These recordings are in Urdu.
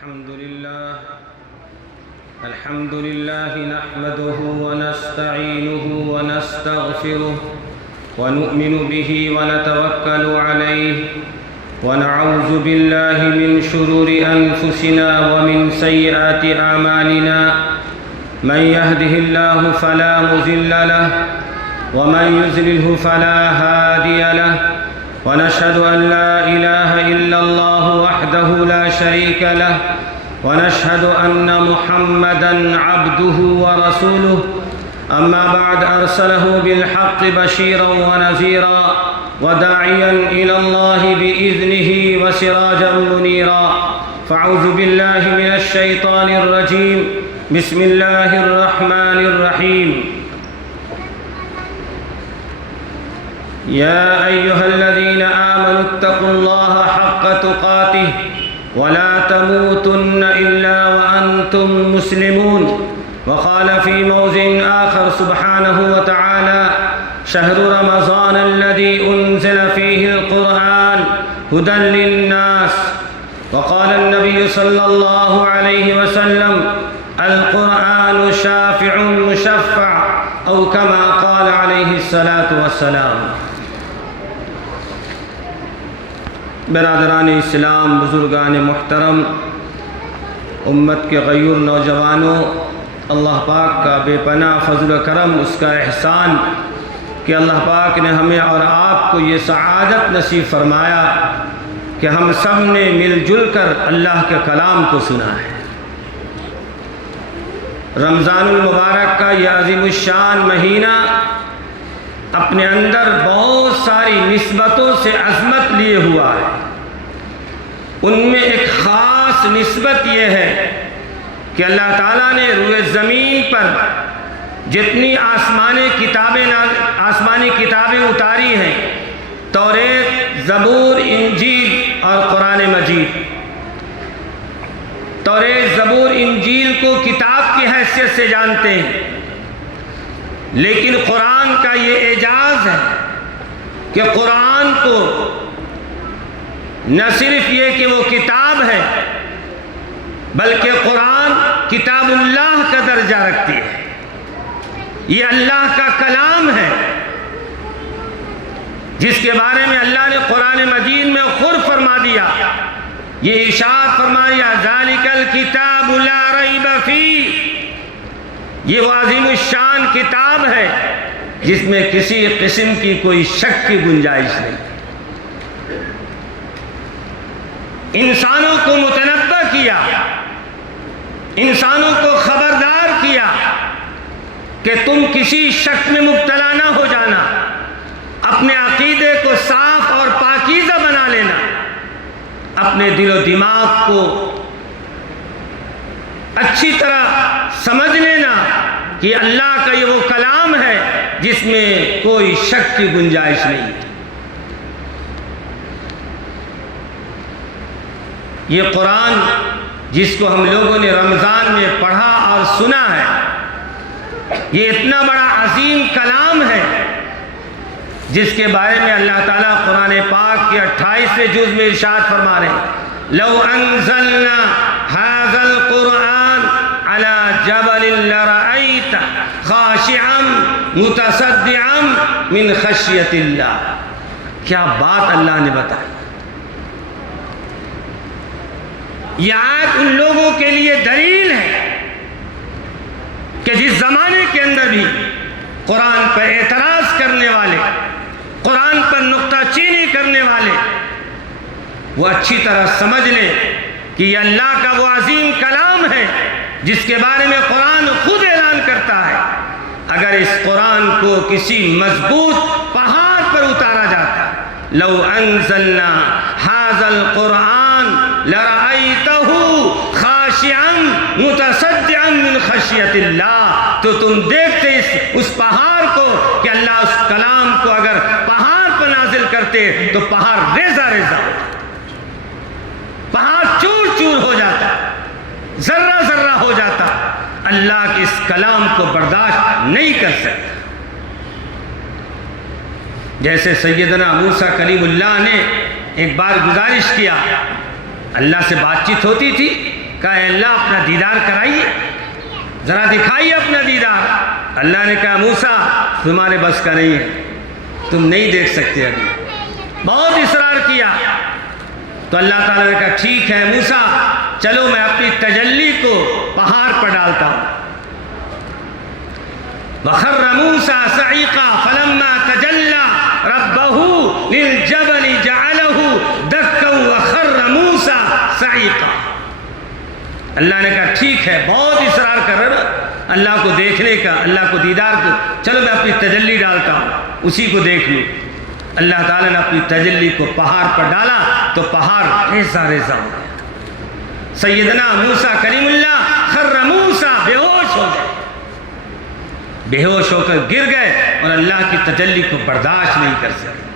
الحمد لله نحمده ونستعينه ونستغفره ونؤمن به ونتوكل عليه ونعوذ بالله من شرور أنفسنا ومن سيئات أعمالنا من يهده الله فلا مضل له ومن يضلله فلا هادي له ونشهد أن لا إله إلا الله وحده لا شريك له ونشهد أن محمدًا عبده ورسوله أما بعد أرسله بالحق بشيرا ونذيرا وداعيا إلى الله بإذنه وسراجا منيرا فأعوذ بالله من الشيطان الرجيم بسم الله الرحمن الرحيم يا أيها الذين آمنوا اتقوا الله حق تقاته ولا تموتن إلا وأنتم مسلمون وقال في موضع آخر سبحانه وتعالى شهر رمضان الذي أنزل فيه القرآن هدى للناس وقال النبي صلى الله عليه وسلم القرآن شافع مشفع أو كما قال عليه الصلاة والسلام۔ برادران اسلام، بزرگان محترم، امت کے غیور نوجوانوں، اللہ پاک کا بے پناہ فضل و کرم، اس کا احسان کہ اللہ پاک نے ہمیں اور آپ کو یہ سعادت نصیب فرمایا کہ ہم سب نے مل جل کر اللہ کے کلام کو سنا ہے۔ رمضان المبارک کا یہ عظیم الشان مہینہ اپنے اندر بہت ساری نسبتوں سے عظمت لیے ہوا ہے۔ ان میں ایک خاص نسبت یہ ہے کہ اللہ تعالیٰ نے روئے زمین پر جتنی آسمانی کتابیں اتاری ہیں، توریت، زبور، انجیل اور قرآن مجید۔ توریت، زبور، انجیل کو کتاب کی حیثیت سے جانتے ہیں، لیکن قرآن کا یہ اعجاز ہے کہ قرآن کو نہ صرف یہ کہ وہ کتاب ہے، بلکہ قرآن کتاب اللہ کا درجہ رکھتی ہے۔ یہ اللہ کا کلام ہے، جس کے بارے میں اللہ نے قرآن مجید میں خود فرما دیا، یہ ارشاد فرمایا ذالک الکتاب لا ریب فیہ، یہ وہ عظیم الشان کتاب ہے جس میں کسی قسم کی کوئی شک کی گنجائش نہیں۔ انسانوں کو متنبہ کیا، انسانوں کو خبردار کیا کہ تم کسی شک میں مبتلا نہ ہو جانا، اپنے عقیدے کو صاف اور پاکیزہ بنا لینا، اپنے دل و دماغ کو اچھی طرح سمجھ لینا کہ اللہ کا یہ وہ کلام ہے جس میں کوئی شک کی گنجائش نہیں۔ یہ قرآن جس کو ہم لوگوں نے رمضان میں پڑھا اور سنا ہے، یہ اتنا بڑا عظیم کلام ہے جس کے بارے میں اللہ تعالیٰ قرآن پاک کے 28ویں جز میں ارشاد فرما رہے ہیں لو انزلنا هذا القرآن على جبل لرأيت خاشعا متصدعا من خشیت اللہ۔ کیا بات اللہ نے بتائی۔ یہ آیت ان لوگوں کے لیے دلیل ہے کہ جس زمانے کے اندر بھی قرآن پر اعتراض کرنے والے، قرآن پر نکتہ چینی کرنے والے، وہ اچھی طرح سمجھ لیں کہ یہ اللہ کا وہ عظیم کلام ہے جس کے بارے میں قرآن خود اعلان کرتا ہے اگر اس قرآن کو کسی مضبوط پہاڑ پر اتارا جاتا، لو انزلنا هذا القرآن لرأيته خاشعا متصدعا من خشیت اللہ، تو تم دیکھتے اس پہاڑ کو کہ اللہ اس کلام کو اگر پہاڑ پر نازل کرتے تو پہاڑ ریزہ ریزہ ہوتا، پہاڑ چور چور ہو جاتا، ذرہ ذرہ ہو جاتا۔ اللہ کے اس کلام کو برداشت نہیں کر سکتا۔ جیسے سیدنا موسیٰ کلیم اللہ نے ایک بار گزارش کیا، اللہ سے بات چیت ہوتی تھی کہا اے اللہ اپنا دیدار کرائیے، ذرا دکھائیے اپنا دیدار۔ اللہ نے کہا موسیٰ تمہارے بس کا نہیں ہے، تم نہیں دیکھ سکتے ابھی۔ بہت اصرار کیا تو اللہ تعالیٰ نے کہا ٹھیک ہے موسیٰ چلو میں اپنی تجلی کو پہاڑ پر ڈالتا ہوں۔ وَخَرَّ مُوسَىٰ صَعِقًا فَلَمَّا تَجَلَّىٰ رَبَّهُ لِلْجَبَلِ جَعَلَهُ دَكًّا وَخَرَّ مُوسَىٰ صَعِقًا۔ اللہ نے کہا ٹھیک ہے، بہت اصرار کر رہا اللہ کو دیکھنے کا، اللہ کو دیدار کو، چلو میں اپنی تجلی ڈالتا ہوں اسی کو دیکھ لوں۔ اللہ تعالیٰ نے اپنی تجلی کو پہاڑ پر ڈالا تو پہاڑ ریزہ ریزہ ہو گیا۔ سیدنا موسیٰ کلیم اللہ خر موسیٰ بے ہوش ہو گئے، بے ہوش ہو کر گر گئے اور اللہ کی تجلی کو برداشت نہیں کر سکے۔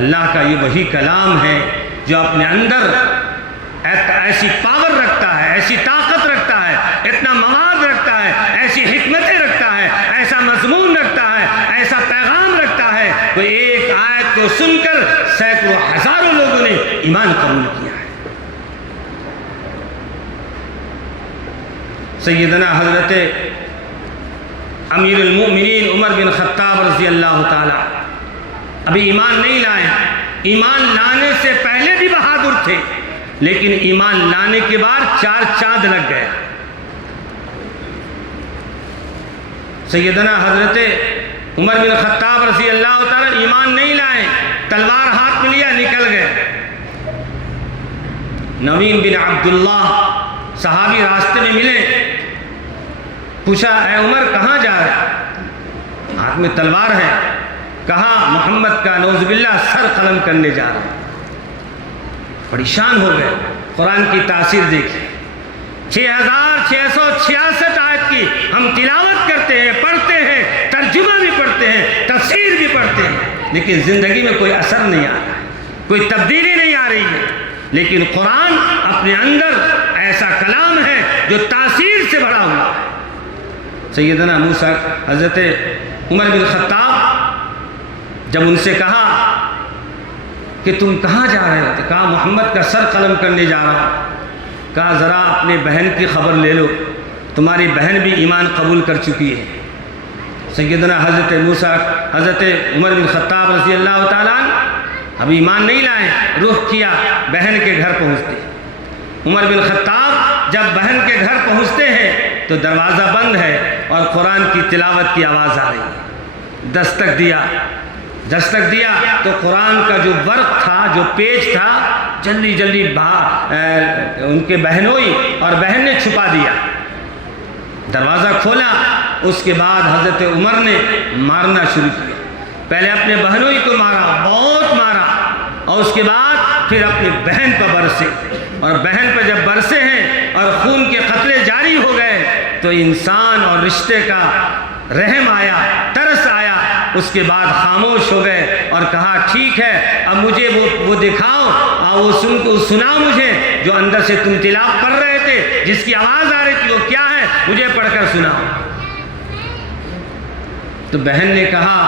اللہ کا یہ وہی کلام ہے جو اپنے اندر ایسی پاور رکھتا ہے، ایسی طاقت رکھتا ہے، اتنا مواد رکھتا ہے، ایسی حکمتیں رکھتا ہے، ایسا مضمون رکھتا ہے، ایسا پیغام رکھتا ہے۔ کوئی ایک آیت کو سن کر سینکڑوں ہزاروں لوگوں نے ایمان قبول کیا ہے۔ سیدنا حضرت امیر المؤمنین عمر بن خطاب رضی اللہ تعالی ابھی ایمان نہیں لائے، ایمان لانے سے پہلے بھی بہادر تھے، لیکن ایمان لانے کے بعد 4 چاند لگ گئے۔ سیدنا حضرت عمر بن خطاب رضی اللہ تعالیٰ ایمان نہیں لائے، تلوار ہاتھ میں لیا نکل گئے۔ نوین بن عبداللہ صحابی راستے میں ملے، پوچھا اے عمر کہاں جا رہے؟ ہاتھ میں تلوار ہے، کہا محمد کا نعوذ باللہ سر قلم کرنے جا رہے ہیں۔ پریشان ہو گئے، قرآن کی تاثیر دیکھی، 6666 آیت کی ہم تلاوت کرتے ہیں، پڑھتے ہیں، ترجمہ بھی پڑھتے ہیں، تفسیر بھی پڑھتے ہیں، لیکن زندگی میں کوئی اثر نہیں آ رہا ہے، کوئی تبدیلی نہیں آ رہی ہے۔ لیکن قرآن اپنے اندر ایسا کلام ہے جو تاثیر سے بھرا ہوا ہے۔ سیدنا موسیٰ حضرت عمر بن خطاب جب ان سے کہا کہ تم کہاں جا رہے ہو، تو کہا محمد کا سر قلم کرنے جا رہا ہوں۔ کہا ذرا اپنے بہن کی خبر لے لو، تمہاری بہن بھی ایمان قبول کر چکی ہے۔ سیدنا حضرت موسیٰ حضرت عمر بن خطاب رضی اللہ تعالیٰ اب ایمان نہیں لائے، رخ کیا بہن کے گھر پہنچتے۔ عمر بن خطاب جب بہن کے گھر پہنچتے ہیں تو دروازہ بند ہے اور قرآن کی تلاوت کی آواز آ رہی ہے۔ دستک دیا تو قرآن کا جو ورق تھا، جو پیج تھا، جلدی جلدی ان کے بہنوئی اور بہن نے چھپا دیا۔ دروازہ کھولا، اس کے بعد حضرت عمر نے مارنا شروع کیا۔ پہلے اپنے بہنوئی کو مارا، بہت مارا، اور اس کے بعد پھر اپنی بہن پر برسے، اور بہن پر جب برسے ہیں اور خون کے قطرے جاری ہو گئے تو انسان اور رشتے کا رحم آیا، ترس آیا۔ اس کے بعد خاموش ہو گئے اور کہا ٹھیک ہے اب مجھے وہ دکھاؤ، اور وہ سنا مجھے جو اندر سے تم تلاوت پڑھ رہے تھے، جس کی آواز آ رہی تھی، وہ کیا ہے مجھے پڑھ کر سناؤ۔ تو بہن نے کہا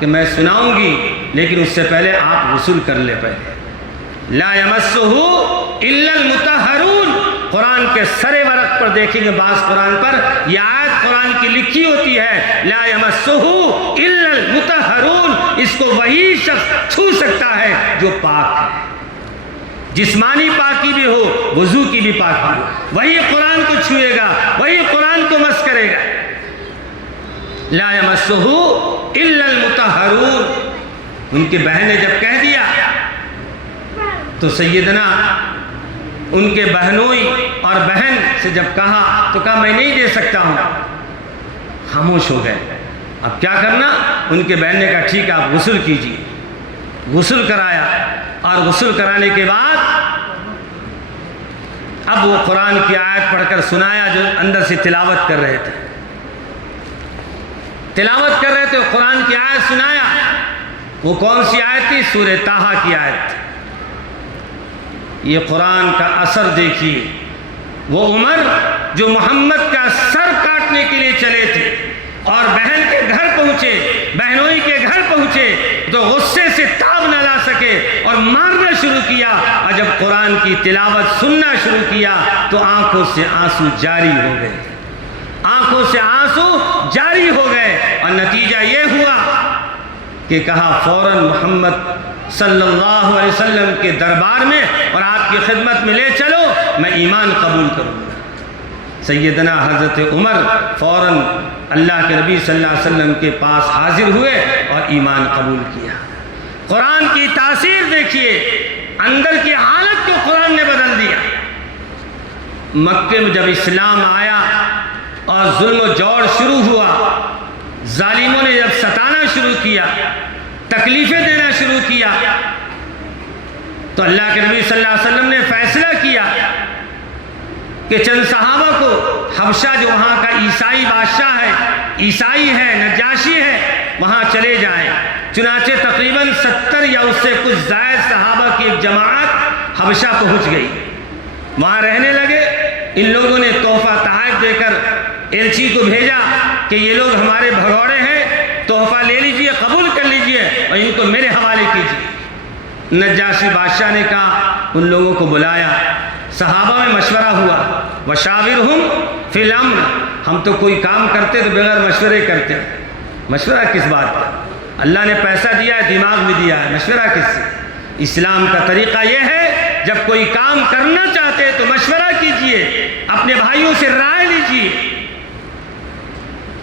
کہ میں سناؤں گی، لیکن اس سے پہلے آپ غسل کر لے پہلے۔ لا یمسہ الا المطہرون، قرآن کے سرے ورق پر دیکھیں گے، بعض قرآن پر یہ آیت قرآن کی لکھی ہوتی ہے، لا یمسہ الا المطہرون، اس کو وہی شخص چھو سکتا ہے جو پاک ہے، جسمانی پاکی بھی ہو، وضو کی بھی پاکی ہو، وہی قرآن کو چھوئے گا، وہی قرآن کو مس کرے گا۔ لا یمسہ الا المطہرون، ان کی بہن نے جب کہہ دیا تو سیدنا ان کے بہنوئی اور بہن سے جب کہا تو کہا میں نہیں دے سکتا ہوں، خاموش ہو گئے۔ اب کیا کرنا؟ ان کے بہن نے کہا ٹھیک ہے آپ غسل کیجیے۔ غسل کرایا، اور غسل کرانے کے بعد اب وہ قرآن کی آیت پڑھ کر سنایا جو اندر سے تلاوت کر رہے تھے، قرآن کی آیت سنایا۔ وہ کون سی آیت تھی؟ سورہ طٰہٰ کی آیت تھی۔ یہ قرآن کا اثر دیکھیے، وہ عمر جو محمد کا سر کاٹنے کے لیے چلے تھے، اور بہن کے گھر پہنچے، بہنوئی کے گھر پہنچے تو غصے سے تاب نہ لا سکے اور مارنا شروع کیا، اور جب قرآن کی تلاوت سننا شروع کیا تو آنکھوں سے آنسو جاری ہو گئے، آنکھوں سے آنسو جاری ہو گئے، اور نتیجہ یہ ہوا کہ کہا فوراً محمد صلی اللہ علیہ وسلم کے دربار میں اور آپ کی خدمت میں لے چلو، میں ایمان قبول کروں گا۔ سیدنا حضرت عمر فوراً اللہ کے نبی صلی اللہ علیہ وسلم کے پاس حاضر ہوئے اور ایمان قبول کیا۔ قرآن کی تاثیر دیکھیے، اندر کی حالت کو قرآن نے بدل دیا۔ مکے میں جب اسلام آیا اور ظلم و جور شروع ہوا، ظالموں نے جب ستانا شروع کیا، تکلیفیں دینا شروع کیا، تو اللہ کے نبی صلی اللہ علیہ وسلم نے فیصلہ کیا کہ چند صحابہ کو حبشہ جو وہاں کا عیسائی بادشاہ ہے، عیسائی ہے، نجاشی ہے، وہاں چلے جائیں۔ چنانچہ تقریباً 70 یا اس سے کچھ زائد صحابہ کی ایک جماعت حبشہ پہنچ گئی، وہاں رہنے لگے۔ ان لوگوں نے تحفہ تحائف دے کر ایلچی کو بھیجا کہ یہ لوگ ہمارے بھگوڑے ہیں، تحفہ لے لیجئے، قبول کر لیجئے اور ان کو میرے حوالے کیجئے۔ نجاشی بادشاہ نے کہا، ان لوگوں کو بلایا، صحابہ میں مشورہ ہوا، وشاورہم فی الامر، ہم تو کوئی کام کرتے تو بغیر مشورے کرتے، مشورہ کس بات کا؟ اللہ نے پیسہ دیا ہے، دماغ بھی دیا ہے، مشورہ کس سے؟ اسلام کا طریقہ یہ ہے، جب کوئی کام کرنا چاہتے تو مشورہ کیجئے، اپنے بھائیوں سے رائے لیجئے۔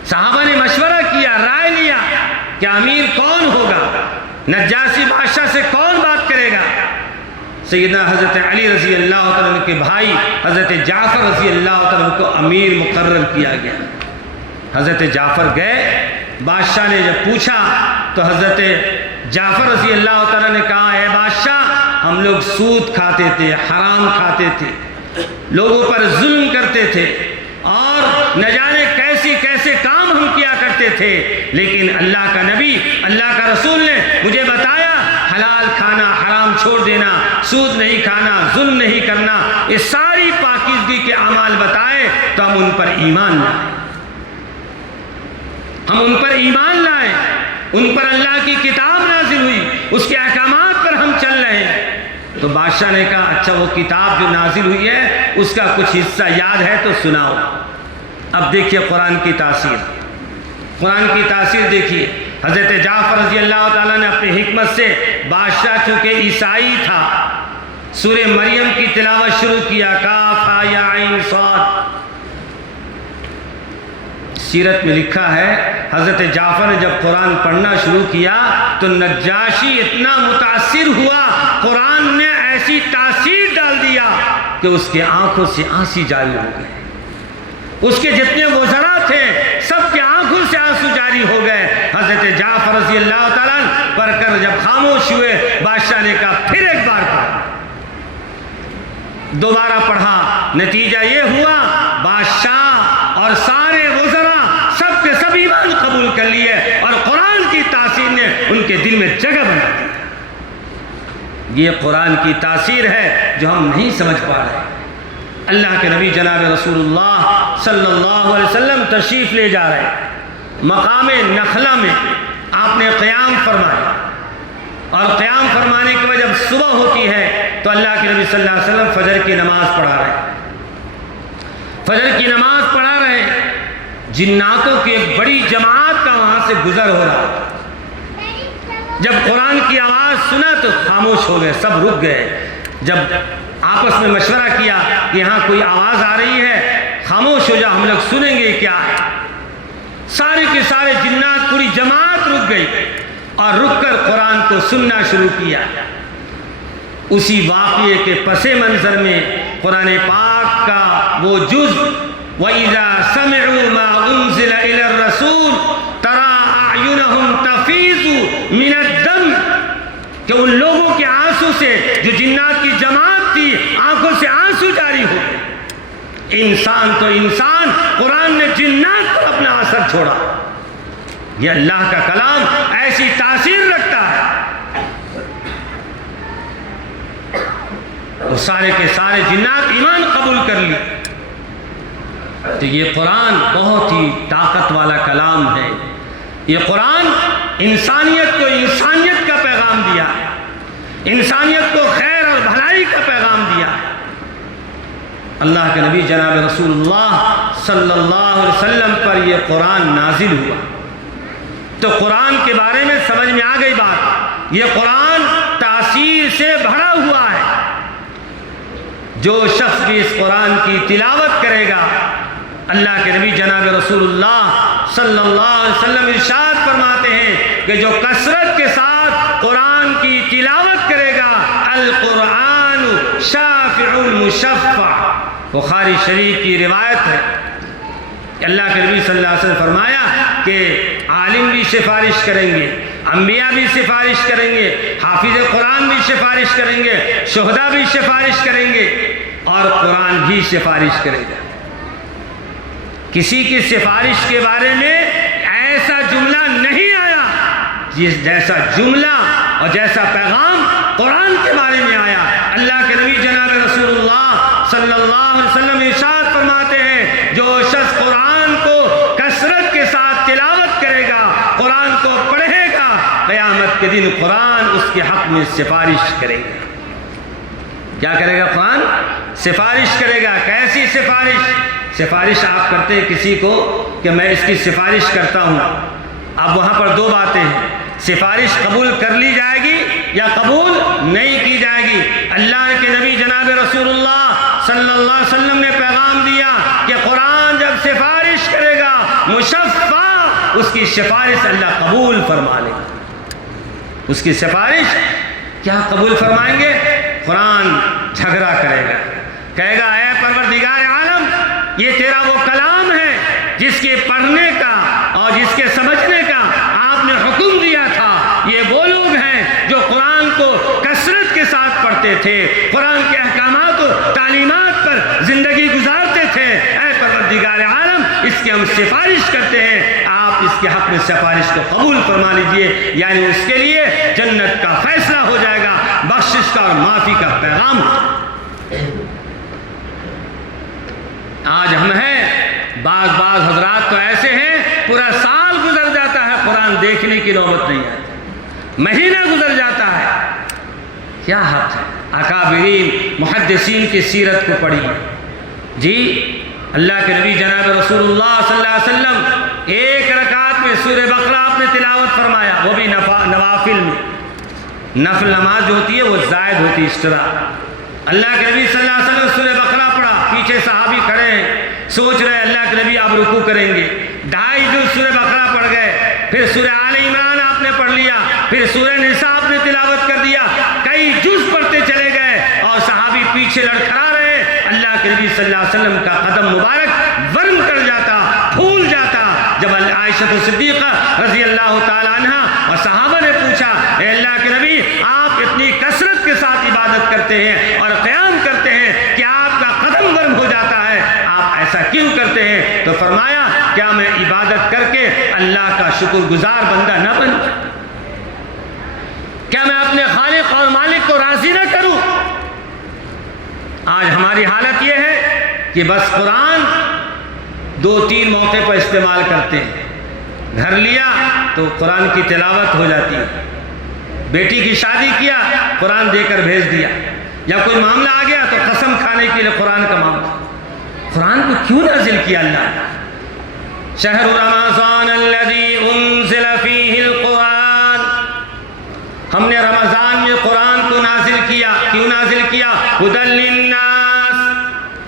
صحابہ نے مشورہ کیا، رائے لیا کہ امیر کون ہوگا، نجاشی بادشاہ سے کون بات کرے گا؟ سیدنا حضرت علی رضی اللہ تعالیٰ کے بھائی حضرت جعفر رضی اللہ تعالیٰ کو امیر مقرر کیا گیا۔ حضرت جعفر گئے، بادشاہ نے جب پوچھا تو حضرت جعفر رضی اللہ تعالیٰ نے کہا، اے بادشاہ، ہم لوگ سود کھاتے تھے، حرام کھاتے تھے، لوگوں پر ظلم کرتے تھے اور نہ جانے کیسے کام ہم کیا کرتے تھے، لیکن اللہ کا نبی، اللہ کا رسول نے مجھے بتایا حلال کھانا، حرام چھوڑ دینا، سود نہیں کھانا، ظلم نہیں کرنا، یہ ساری پاکیزگی کے اعمال بتائے تو ہم ان پر ایمان لائے، ہم ان پر ایمان لائے، ان پر اللہ کی کتاب نازل ہوئی، اس کے احکامات پر ہم چل رہے ہیں۔ تو بادشاہ نے کہا، اچھا وہ کتاب جو نازل ہوئی ہے اس کا کچھ حصہ یاد ہے تو سناؤ۔ اب دیکھیے قرآن کی تاثیر، قرآن کی تاثیر دیکھیے۔ حضرت جعفر رضی اللہ تعالیٰ نے اپنی حکمت سے، بادشاہ چونکہ عیسائی تھا، سورہ مریم کی تلاوت شروع کیا، کاف ہا یا عین صاد۔ سیرت میں لکھا ہے حضرت جعفر نے جب قرآن پڑھنا شروع کیا تو نجاشی اتنا متاثر ہوا، قرآن نے ایسی تاثیر ڈال دیا کہ اس کے آنکھوں سے آنسو جاری ہو گئے، اس کے جتنے وزراء تھے سب کے آنکھوں سے آنسو جاری ہو گئے۔ حضرت جعفر رضی اللہ تعالیٰ پڑھ کر جب خاموش ہوئے، بادشاہ نے کہا پھر ایک بار پڑھا، دوبارہ پڑھا، نتیجہ یہ ہوا بادشاہ اور سارے وزراء سب کے سب ایمان قبول کر لیے اور قرآن کی تاثیر نے ان کے دل میں جگہ بنا دی۔ یہ قرآن کی تاثیر ہے جو ہم نہیں سمجھ پا رہے۔ اللہ کے نبی جناب رسول اللہ صلی اللہ علیہ وسلم تشریف لے جا رہے، مقام نخلا میں آپ نے قیام فرمایا، اور قیام فرمانے کے بعد جب صبح ہوتی ہے تو اللہ کے نبی صلی اللہ علیہ وسلم فجر کی نماز پڑھا رہے، فجر کی نماز پڑھا رہے، جناتوں کی ایک بڑی جماعت کا وہاں سے گزر ہو رہا۔ جب قرآن کی آواز سنا تو خاموش ہو گئے، سب رک گئے۔ جب آپس میں مشورہ کیا کہ یہاں کوئی آواز آ رہی ہے، خاموش ہو جا، ہم لوگ سنیں گے کیا ہے۔ سارے کے سارے جنات، پوری جماعت رک گئی اور رک کر قرآن کو سننا شروع کیا۔ اسی واقعے کے پس منظر میں قرآن پاک کا وہ جز وَإِذَا سَمِعُوا مَا أُنزِلَ إِلَى الرَّسُولِ تَرَىٰ أَعْيُنَهُمْ تَفِيضُ مِنَ الدَّمْعِ، کہ ان لوگوں کے آنسو سے، جو جنات کی جماعت تھی، آنکھوں سے آنسو جاری ہو گئے۔ انسان تو انسان، قرآن نے جنات پر اپنا اثر چھوڑا۔ یہ اللہ کا کلام ایسی تاثیر رکھتا ہے، وہ سارے کے سارے جنات ایمان قبول کر لی۔ تو یہ قرآن بہت ہی طاقت والا کلام ہے. یہ قرآن انسانیت کو انسانیت کا پیغام دیا ہے، انسانیت کو خیر اور بھلائی کا پیغام دیا ہے. اللہ کے نبی جناب رسول اللہ صلی اللہ علیہ وسلم پر یہ قرآن نازل ہوا تو قرآن کے بارے میں سمجھ میں آ گئی بات. یہ قرآن تاثیر سے بھرا ہوا ہے. جو شخص بھی اس قرآن کی تلاوت کرے گا، اللہ کے نبی جناب رسول اللہ صلی اللہ علیہ وسلم ارشاد فرماتے ہیں کہ جو کثرت کے ساتھ قرآن کی تلاوت کرے گا، القرآن شافع المشفع. بخاری شریف کی روایت ہے کہ اللہ کے نبی صلی اللہ علیہ وسلم فرمایا کہ عالم بھی سفارش کریں گے، انبیاء بھی سفارش کریں گے، حافظ قرآن بھی سفارش کریں گے، شہداء بھی سفارش کریں گے، اور قرآن بھی سفارش کرے گا. کسی کی سفارش کے بارے میں ایسا جملہ نہیں آیا جیسا جملہ اور جیسا پیغام قرآن کے بارے میں آیا. اللہ کے نبی جناب رسول اللہ صلی اللہ علیہ وسلم ارشاد فرماتے ہیں جو شخص قرآن کو کثرت کے ساتھ تلاوت کرے گا، قرآن کو پڑھے گا، قیامت کے دن قرآن اس کے حق میں سفارش کرے گا. کیا کرے گا؟ قرآن سفارش کرے گا. کیسی سفارش؟ سفارش آپ کرتے ہیں کسی کو کہ میں اس کی سفارش کرتا ہوں. اب وہاں پر دو باتیں ہیں، سفارش قبول کر لی جائے گی یا قبول نہیں کی جائے گی. اللہ کے نبی جناب رسول اللہ صلی اللہ علیہ وسلم نے پیغام دیا کہ قرآن جب سفارش کرے گا مشفع، اس کی سفارش اللہ قبول فرما لے گا. اس کی سفارش کیا قبول فرمائیں گے؟ قرآن جھگڑا کرے گا، کہے گا اے پروردگار عالم، یہ تیرا وہ کلام ہے جس کے پڑھنے کا اور جس کے سمجھنے کا آپ نے حکم دیا تھا. یہ وہ لوگ ہیں جو قرآن کو کثرت کے ساتھ پڑھتے تھے، قرآن کے احکامات و تعلیمات پر زندگی گزارتے تھے. اے پروردگار عالم، اس کی ہم سفارش کرتے ہیں، آپ اس کے حق میں سفارش کو قبول فرما لیجئے. یعنی اس کے لیے جنت کا فیصلہ ہو جائے گا، بخشش کا اور معافی کا پیغام. آج ہم ہیں، بعض حضرات تو ایسے ہیں پورا سال گزر جاتا ہے قرآن دیکھنے کی نوبت نہیں آتی، مہینہ گزر جاتا ہے. کیا حق ہے؟ اکابرین محدثین کی سیرت کو پڑھی جی. اللہ کے نبی جناب رسول اللہ صلی اللہ علیہ وسلم ایک رکعت میں سورہ بقرہ آپ نے تلاوت فرمایا، وہ بھی نوافل میں. نفل نماز جو ہوتی ہے وہ زائد ہوتی ہے اس طرح. اللہ کے نبی صلی اللہ علیہ وسلم سورہ بقرہ پڑھا، پیچھے صحابی کھڑے ہیں سوچ رہے اللہ کے نبی آپ رکوع کریں گے. 2.5 جز سورہ بقرہ پڑھ گئے، پھر سورہ آل عمران آپ نے پڑھ لیا، پھر سورہ نساء آپ نے تلاوت کر دیا. کئی جز پڑھتے چلے گئے اور صحابی پیچھے لڑکھڑا رہے. اللہ کے نبی صلی اللہ علیہ وسلم کا قدم مبارک ورم کر جاتا، پھول جاتا. جب عائشہ صدیقہ رضی اللہ تعالی عنہا اور صحابہ نے پوچھا اے اللہ کے نبی آپ اتنی کثرت کے ساتھ عبادت کرتے ہیں اور قیام کرتے ہیں کہ آپ کا قدم ورم ہو جاتا ہے، آپ ایسا کیوں کرتے ہیں؟ تو فرمایا کیا میں عبادت کر کے اللہ کا شکر گزار بندہ نہ بن؟ کیا میں اپنے خالق اور مالک کو راضی نہ کروں؟ آج ہماری حالت یہ ہے کہ بس قرآن 2-3 موقع پر استعمال کرتے ہیں. گھر لیا تو قرآن کی تلاوت ہو جاتی ہے، بیٹی کی شادی کیا قرآن دے کر بھیج دیا، یا کوئی معاملہ آ گیا تو قسم کھانے کے لیے قرآن کا معاملہ. قرآن کو کیوں نازل کیا اللہ؟ شہر رمضان الذی انزل فیہ القرآن، ہم نے رمضان میں قرآن کو نازل کیا. کیوں نازل کیا؟ ھدی للناس،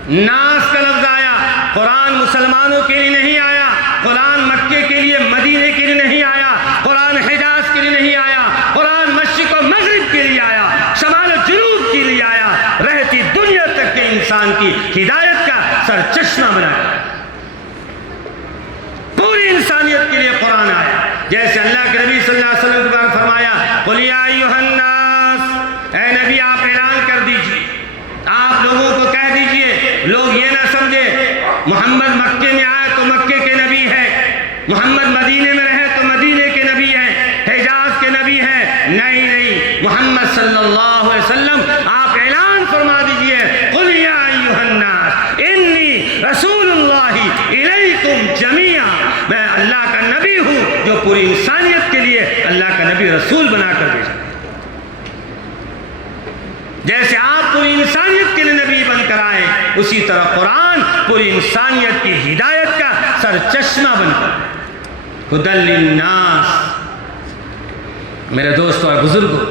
ناس کا لفظ آیا. قرآن مسلمانوں کے لیے نہیں آیا، قرآن مکے کے لیے مدینے کے لیے نہیں آیا، قرآن حجاز کے لیے نہیں آیا، قرآن مشرق و مغرب کے لیے آیا، شمال و جنوب کے لیے آیا، رہتی دنیا تک کے انسان کی ہدایت کا سر چشمہ بنایا. پوری انسانیت کے لیے قرآن آیا. جیسے اللہ کے نبی صلی اللہ علیہ وسلم کے بارے فرمایا قل یا ایھا الناس، اے نبی آپ اعلان کر دیجئے، آپ لوگوں کو کہہ دیجئے، لوگ یہ نہ سمجھے محمد مکے میں آئے تو مکے کے نبی ہے، محمد مدینے میں رہے تو مدینے کے نبی ہے، حجاز کے نبی ہے. نہیں، محمد صلی اللہ علیہ وسلم آپ اعلان فرما دیجئے قل یا ایھا الناس انی رسول اللہ اسی طرح قرآن پوری انسانیت کی ہدایت کا سر چشمہ بن کر ہدی للناس۔ میرے دوستوں اور بزرگوں،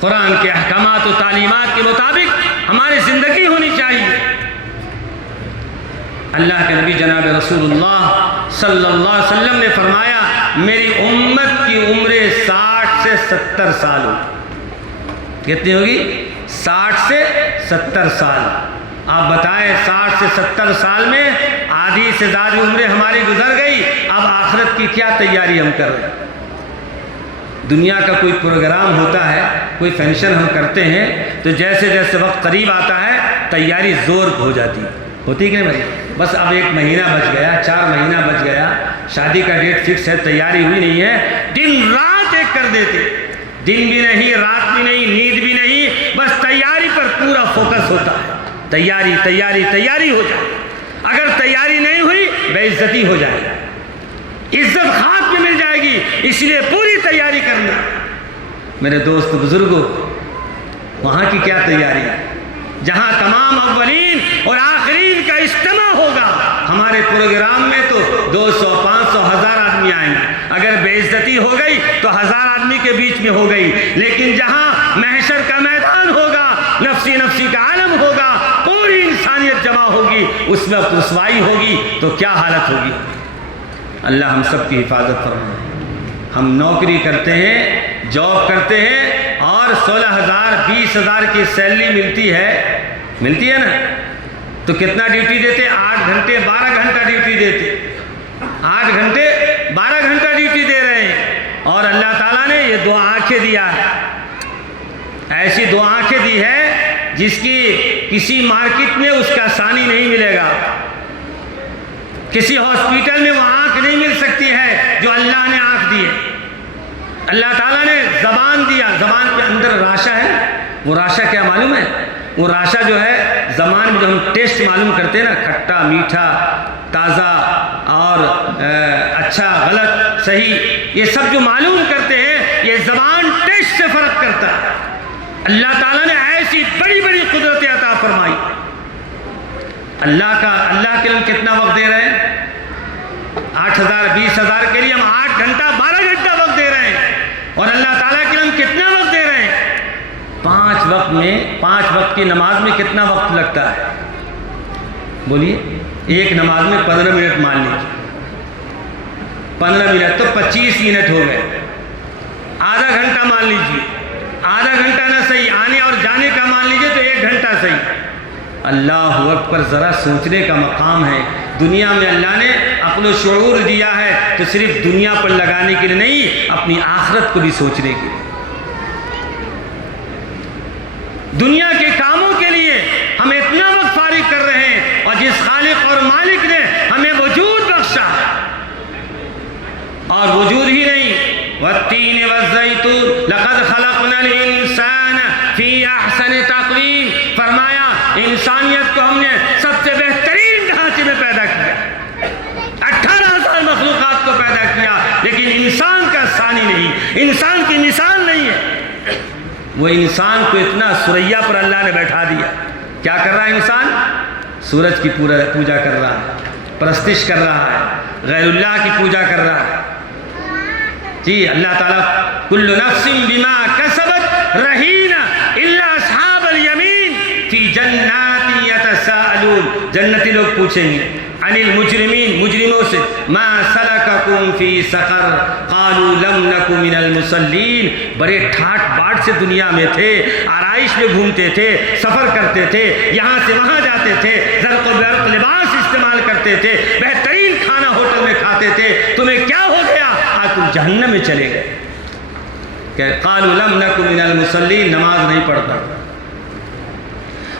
قرآن کے احکامات و تعلیمات کے مطابق ہماری زندگی ہونی چاہیے۔ اللہ کے نبی جناب رسول اللہ صلی اللہ علیہ وسلم نے فرمایا میری امت کی عمر 60 سے 70 سال ہوگی۔ کتنی ہوگی؟ 60 سے 70 سال۔ آپ بتائیں 60 سے 70 سال میں آدھی سے زیادہ عمریں ہماری گزر گئی، اب آخرت کی کیا تیاری ہم کر رہے ہیں؟ دنیا کا کوئی پروگرام ہوتا ہے، کوئی فنکشن ہم کرتے ہیں تو جیسے جیسے وقت قریب آتا ہے تیاری زور ہو جاتی ہے، ہوتی کہ نہیں بھائی؟ بس اب 1 مہینہ بچ گیا، 4 مہینہ بچ گیا، شادی کا ڈیٹ فکس ہے، تیاری ہوئی نہیں ہے، دن رات ایک کر دیتے، دن بھی نہیں، رات بھی نہیں، نیند بھی نہیں، بس تیاری پر پورا فوکس ہوتا ہے۔ تیاری تیاری تیاری ہو جائے، اگر تیاری نہیں ہوئی بے عزتی ہو جائے گی، عزت خاک میں مل جائے گی، اس لیے پوری تیاری کرنا۔ میرے دوست بزرگوں، وہاں کی کیا تیاری ہے؟ جہاں تمام اولین اور آخرین کا اجتماع ہوگا، ہمارے پروگرام میں تو 200 500 1000 آدمی آئیں گے، اگر بے عزتی ہو گئی تو 1000 آدمی کے بیچ میں ہو گئی، لیکن جہاں محشر کا میدان ہوگا، نفسی نفسی کا عالم ہوگا، پوری انسانیت جمع ہوگی، اس میں رسوائی ہوگی تو کیا حالت ہوگی؟ اللہ ہم سب کی حفاظت فرمائے۔ ہم نوکری کرتے ہیں، جاب کرتے ہیں اور 16,000 20,000 کی سیلری ملتی ہے نا، تو کتنا ڈیوٹی دیتے؟ 8 گھنٹے 12 گھنٹہ ڈیوٹی دیتے، 8 گھنٹے 12 گھنٹہ ڈیوٹی دے رہے ہیں، اور اللہ تعالیٰ نے یہ 2 آنکھیں دیا ہے، ایسی 2 آنکھیں دی ہے جس کی کسی مارکیٹ میں اس کا ثانی نہیں ملے گا، کسی ہاسپیٹل میں وہ آنکھ نہیں مل سکتی ہے جو اللہ نے آنکھ دی ہے۔ اللہ تعالیٰ نے زبان دیا، زبان کے اندر راشا ہے، وہ راشا کیا معلوم ہے؟ وہ راشا جو ہے زبان میں جو ہم ٹیسٹ معلوم کرتے ہیں نا، کھٹا میٹھا تازہ اور اچھا غلط صحیح، یہ سب جو معلوم کرتے ہیں یہ زبان ٹیسٹ سے فرق کرتا ہے۔ اللہ تعالیٰ نے ایسی بڑی بڑی قدرتیں عطا فرمائی۔ اللہ کے لیے ہم کتنا وقت دے رہے ہیں؟ 8,000 20,000 کے لیے ہم 8 گھنٹہ 12 گھنٹہ وقت دے رہے ہیں، اور اللہ تعالیٰ کے لیے ہم کتنا وقت دے رہے ہیں؟ 5 وقت کی نماز میں کتنا وقت لگتا ہے؟ بولیے، ایک نماز میں 15 منٹ مان لیجیے، 15 منٹ تو 25 منٹ ہو گئے، آدھا گھنٹہ مان لیجیے، آدھا گھنٹہ نہ صحیح، آنے اور جانے کا مان لیجیے تو 1 گھنٹہ صحیح۔ اللہ اکبر، ذرا سوچنے کا مقام ہے۔ دنیا میں اللہ نے عقل و شعور دیا ہے تو صرف دنیا پر لگانے کے لیے نہیں، اپنی آخرت کو بھی سوچنے کے لیے، دنیا کے کاموں کے لیے ہم اتنا وقت فارغ کر رہے ہیں، اور جس خالق اور مالک نے ہمیں وجود بخشا، اور وجود ہی نہیں، والتین والزیتون لقد خلقنا الانسان فی احسن تقویم، فرمایا انسانیت کو ہم نے سب سے بہترین ڈھانچے میں پیدا کیا، 18,000 مخلوقات کو پیدا کیا، لیکن انسان کا ثانی نہیں، انسان کی مثال نہیں ہے۔ وہ انسان کو اتنا ثریا پر اللہ نے بیٹھا دیا، کیا کر رہا ہے انسان؟ سورج کی پوجا کر رہا ہے، پرستش کر رہا ہے، غیر اللہ کی پوجا کر رہا ہے۔ جی اللہ تعالیٰ کل نفس بما کسبت رہین الا اصحاب الیمین فی جنات یتساءلون، جنتی لوگ پوچھیں گے عن المجرمین، مجرموں سے، ما سلککم فی سقر قالوا لم نک من المصلین، بڑے ٹھاٹ باٹ سے دنیا میں تھے، آرائش میں گھومتے تھے، سفر کرتے تھے، یہاں سے وہاں جاتے تھے، زرق و برق لباس استعمال کرتے تھے، بہترین کھانا ہوٹل میں کھاتے تھے، تمہیں کیا ہو گیا؟ آج تم جہنم میں چلے گئے۔ کہ قالوا لم نک من المصلین، نماز نہیں پڑھتا،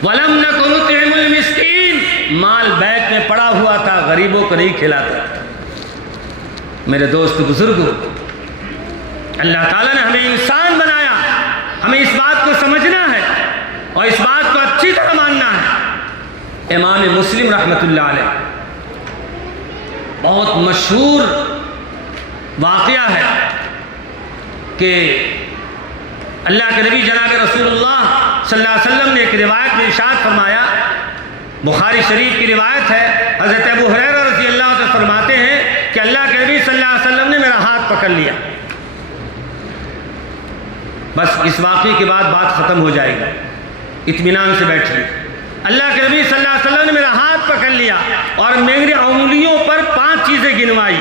وَلَمْ نَكُ نُطْعِمُ الْمِسْكِينَ، مال بینک میں پڑا ہوا تھا، غریبوں کو نہیں کھلاتا۔ میرے دوست بزرگوں، اللہ تعالیٰ نے ہمیں انسان بنایا، ہمیں اس بات کو سمجھنا ہے اور اس بات کو اچھی طرح ماننا ہے۔ امام مسلم رحمۃ اللہ علیہ، بہت مشہور واقعہ ہے کہ اللہ کے نبی جناب رسول اللہ صلی اللہ علیہ وسلم نے ایک روایت میں ارشاد فرمایا بخاری شریف کی روایت ہے، حضرت ابو ہریرہ رضی اللہ عنہ فرماتے ہیں کہ اللہ کے نبی صلی اللہ علیہ وسلم نے میرا ہاتھ پکڑ لیا. بس اس واقعے کے بعد بات ختم ہو جائے گی، اطمینان سے بیٹھیے. اللہ کے نبی صلی اللہ علیہ وسلم نے میرا ہاتھ پکڑ لیا اور میری انگلیوں پر 5 چیزیں گنوائی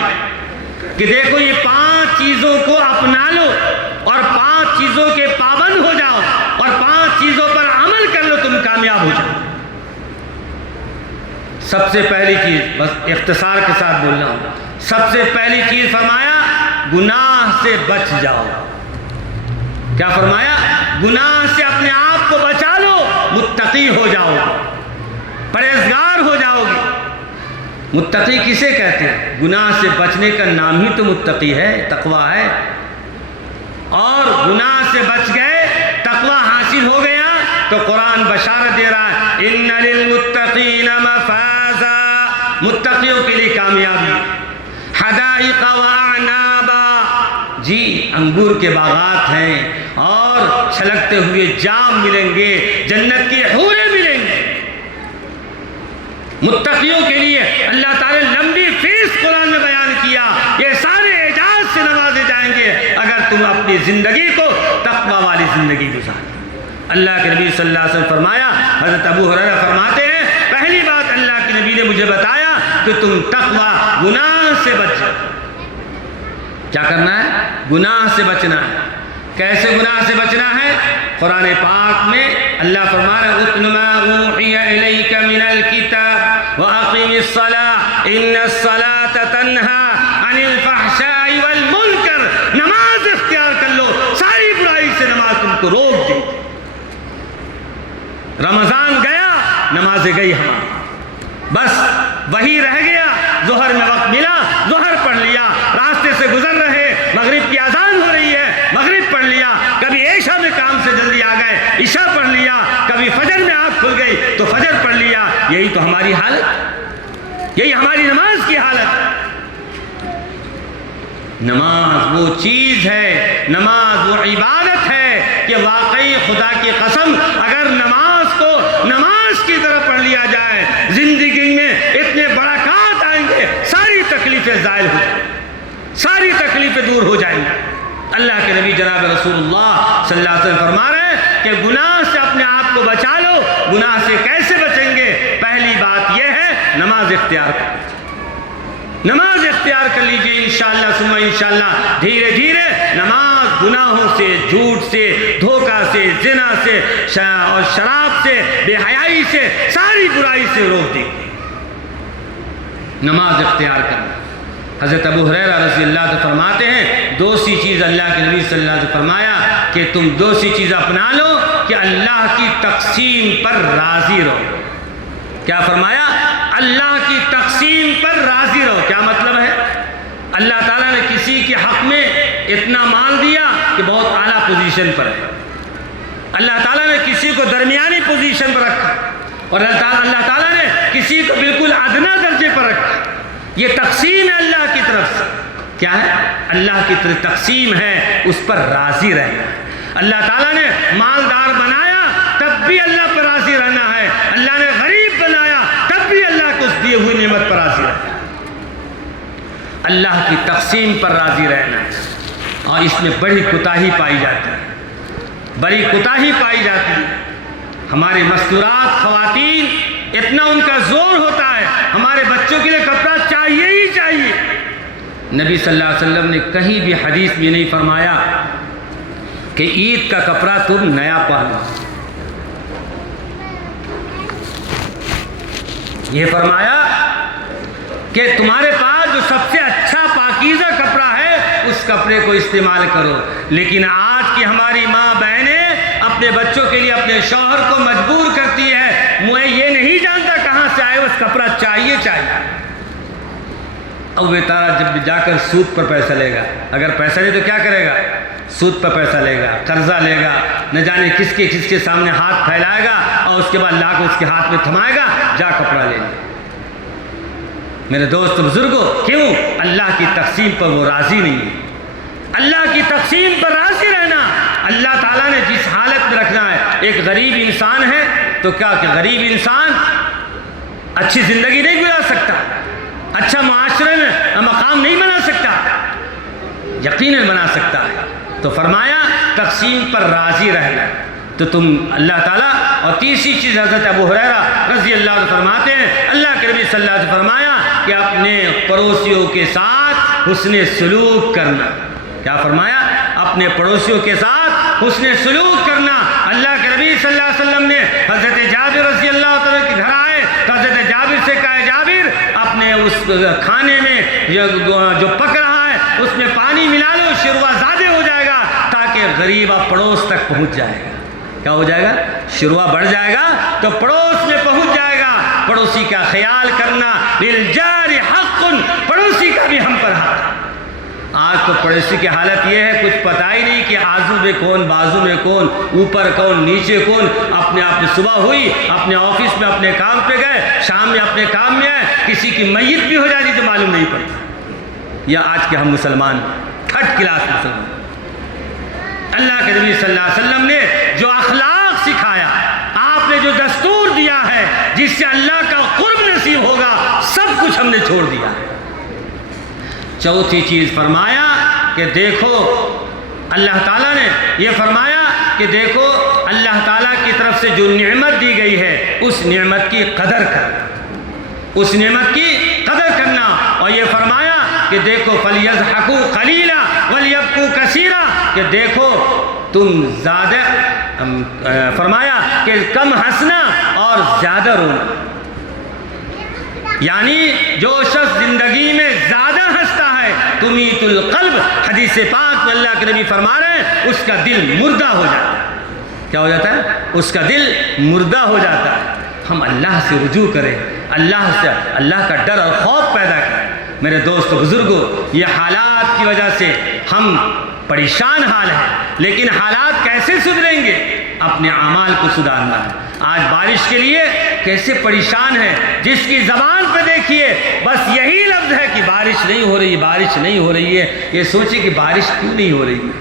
کہ دیکھو یہ 5 چیزوں کو اپنا لو اور 5 چیزوں کے پابند ہو جاؤ اور 5 چیزوں پر عمل کر لو، تم کامیاب ہو جاؤ. سب سے پہلی چیز، بس اختصار کے ساتھ بول رہا ہوں، سب سے پہلی چیز فرمایا گناہ سے بچ جاؤ. کیا فرمایا؟ گناہ سے اپنے آپ کو بچا لو، متقی ہو جاؤ گے، پرہیزگار ہو جاؤ گے. متقی کسے کہتے ہیں؟ گناہ سے بچنے کا نام ہی تو متقی ہے، تقویٰ ہے. اور گناہ سے بچ گئے، تقویٰ حاصل ہو گیا تو قرآن بشارت دے رہا ہے ان للمتقین مفازا، متقیوں کے لیے کامیابی. حدائق واعنابا، جی انگور کے باغات ہیں اور چھلکتے ہوئے جام ملیں گے، جنت کی حوریں ملیں گے. متقیوں کے لیے اللہ تعالی نے لمبی فیس قرآن میں بیان کیا، یہ سارے اعزاز سے نوازے جائیں گے اگر تم اپنی زندگی کو تقویٰ والی زندگی گزارو. اللہ کے نبی صلی اللہ علیہ وسلم فرمایا، حضرت ابو ہریرہ فرماتے ہیں پہلی بات اللہ کے نبی نے مجھے بتایا کہ تم تقویٰ، گناہ سے بچ جاؤ. کیا کرنا ہے؟ گناہ سے بچنا ہے. کیسے گناہ سے بچنا ہے؟ قرآن پاک میں اللہ فرما رہا ہے اتل ما اوحی الیک من الکتاب واقم الصلاۃ ان الصلاۃ تنہی عن الفحشاء والمنکر. نماز اختیار کر لو، ساری برائی سے نماز تم کو روک دے. رمضان گیا، نماز گئی ہماری، بس وہی رہ گیا. ظہر میں وقت ملا، ظہر پڑھ لیا. راستے سے گزر رہے، مغرب کی اذان ہو رہی ہے، مغرب پڑھ لیا. کبھی عشاء میں کام سے جلدی آ گئے، عشاء پڑھ لیا. کبھی فجر میں آنکھ کھل گئی تو فجر پڑھ لیا. یہی تو ہماری حالت، یہی ہماری نماز کی حالت. نماز وہ چیز ہے، نماز وہ عبادت ہے کہ واقعی خدا کی قسم اگر نماز کو نماز کی طرح پڑھ لیا جائے، زندگی میں اتنے برکات آئیں گے، ساری تکلیفیں زائل ہو جائیں، ساری تکلیفیں دور ہو جائیں گی. اللہ کے نبی جناب رسول اللہ صلی اللہ علیہ وسلم فرما رہے ہیں کہ گناہ سے اپنے آپ کو بچا لو. گناہ سے کیسے بچیں گے؟ پہلی بات یہ ہے نماز اختیار کر لیجیے، نماز اختیار کر لیجیے. انشاءاللہ ثم انشاءاللہ دھیرے دھیرے نماز گناہوں سے، جھوٹ سے، دھوکہ سے، زنا سے اور شراب سے، بے حیائی سے، ساری برائی سے روک دے گی. نماز اختیار کرنا. حضرت ابو ہریرہ رضی اللہ عنہ فرماتے ہیں 2 سی چیز اللہ کے نبی صلی اللہ علیہ وسلم فرمایا کہ تم 2 سی چیز اپنا لو کہ اللہ کی تقسیم پر راضی رہو. کیا فرمایا؟ اللہ کی تقسیم پر راضی رہو. کیا مطلب ہے؟ اللہ تعالیٰ نے کسی کے حق میں اتنا مال دیا کہ بہت اعلیٰ پوزیشن پر ہے. اللہ تعالیٰ نے کسی کو درمیانی پوزیشن پر رکھا اور اللہ تعالیٰ نے کسی کو بالکل ادنا درجے پر رکھا. یہ تقسیم ہے اللہ کی طرف سے. کیا ہے؟ اللہ کی طرف تقسیم ہے، اس پر راضی رہنا. اللہ تعالیٰ نے مالدار بنایا تب بھی اللہ پر راضی رہنا ہے. اللہ نے غریب بنایا تب بھی اللہ کو اس دیے ہوئی نعمت پر راضی رہنا. اللہ کی تقسیم پر راضی رہنا. اور اس میں بڑی کوتاہی پائی جاتی ہے، بڑی کوتاہی پائی جاتی ہے. ہمارے مستورات خواتین اتنا ان کا زور ہوتا ہے، ہمارے بچوں کے لیے کپڑا چاہیے ہی چاہیے. نبی صلی اللہ علیہ وسلم نے کہیں بھی حدیث میں نہیں فرمایا کہ عید کا کپڑا تم نیا پہنو. یہ فرمایا کہ تمہارے پاس جو سب سے اچھا پاکیزہ کپڑا ہے اس کپڑے کو استعمال کرو. لیکن آج کی ہماری ماں بہنیں اپنے بچوں کے لیے اپنے شوہر کو مجبور کرتی ہے، میں یہ نہیں جانتا کہاں سے آئے، بس کپڑا چاہیے چاہیے. اب بیچارہ جب جا کر سود پر پیسہ لے گا، اگر پیسہ نہیں تو کیا کرے گا؟ سود پر پیسہ لے گا، قرضہ لے گا، نہ جانے کس کے سامنے ہاتھ پھیلائے گا اور اس کے بعد لا کے اس کے ہاتھ میں تھمائے گا جا کپڑا لے لے. میرے دوست بزرگوں، کیوں؟ اللہ کی تقسیم پر وہ راضی نہیں ہے. اللہ کی تقسیم پر راضی رہنا. اللہ تعالیٰ نے جس حالت میں رکھنا ہے. ایک غریب انسان ہے تو کیا کہ غریب انسان اچھی زندگی نہیں گزار سکتا، اچھا معاشرے میں مقام نہیں بنا سکتا؟ یقیناً بنا سکتا ہے۔ تو فرمایا تقسیم پر راضی رہنا تو تم اللہ تعالیٰ۔ اور تیسری چیز حضرت ابو ہریرہ رضی اللہ عنہ فرماتے ہیں، اللہ کے نبی صلی اللہ علیہ وسلم فرمایا کہ اپنے پڑوسیوں کے ساتھ حسن سلوک کرنا۔ کیا فرمایا؟ اپنے پڑوسیوں کے ساتھ حسن سلوک کرنا۔ اللہ کے نبی صلی اللہ علیہ وسلم نے حضرت جابر رضی اللہ عنہ کے گھر آئے تو حضرت جابر سے کہا، جابر اپنے اس کھانے میں جو پک رہا ہے اس میں پانی ملا لو، شروا زیادہ ہو جائے گا تاکہ غریب پڑوس تک پہنچ جائے گا۔ کیا ہو جائے گا؟ شروا بڑھ جائے گا تو پڑوس میں پہنچ جائے گا۔ پڑوسی کا خیال کرنا، للجار حق، پڑوسی کا بھی ہم پر حق۔ آج تو پڑوسی کی حالت یہ ہے، کچھ پتہ ہی نہیں کہ آزو میں کون، بازو میں کون، اوپر کون، نیچے کون۔ اپنے آپ میں صبح ہوئی، اپنے آفس میں اپنے کام پہ گئے، شام میں اپنے کام میں آئے، کسی کی میت بھی ہو جاتی تو معلوم نہیں پڑتا۔ یا آج کے ہم مسلمان تھرڈ کلاس مسلمان۔ اللہ کے نبی صلی اللہ علیہ وسلم نے جو اخلاق سکھایا، آپ نے جو دستور دیا ہے جس سے اللہ کا قرب نصیب ہوگا، سب کچھ ہم نے چھوڑ دیا ہے۔ چوتھی چیز فرمایا کہ دیکھو، اللہ تعالیٰ نے یہ فرمایا کہ دیکھو اللہ تعالیٰ کی طرف سے جو نعمت دی گئی ہے اس نعمت کی قدر کرنا، اس نعمت کی قدر کرنا۔ اور یہ فرمایا کہ دیکھو فَلْيَضْحَكُوا قَلِيلًا وَلْيَبْكُوا كَثِيرًا، کہ دیکھو تم زیادہ، فرمایا کہ کم ہنسنا اور زیادہ رونا۔ یعنی جو شخص زندگی میں زیادہ ہنستا ہے تمیت القلب، حدیث پاک میں اللہ کے نبی فرما رہے ہیں اس کا دل مردہ ہو جاتا ہے۔ کیا ہو جاتا ہے؟ اس کا دل مردہ ہو جاتا ہے۔ ہم اللہ سے رجوع کریں، اللہ کا ڈر اور خوف پیدا کریں۔ میرے دوست بزرگوں، یہ حالات کی وجہ سے ہم پریشان حال ہیں، لیکن حالات کیسے سدھریں گے؟ اپنے اعمال کو سدھارنا ہے۔ آج بارش کے لیے کیسے پریشان ہے، جس کی زبان پہ دیکھیے بس یہی لفظ ہے کہ بارش نہیں ہو رہی، بارش نہیں ہو رہی ہے۔ یہ سوچے کہ بارش کیوں نہیں ہو رہی ہے؟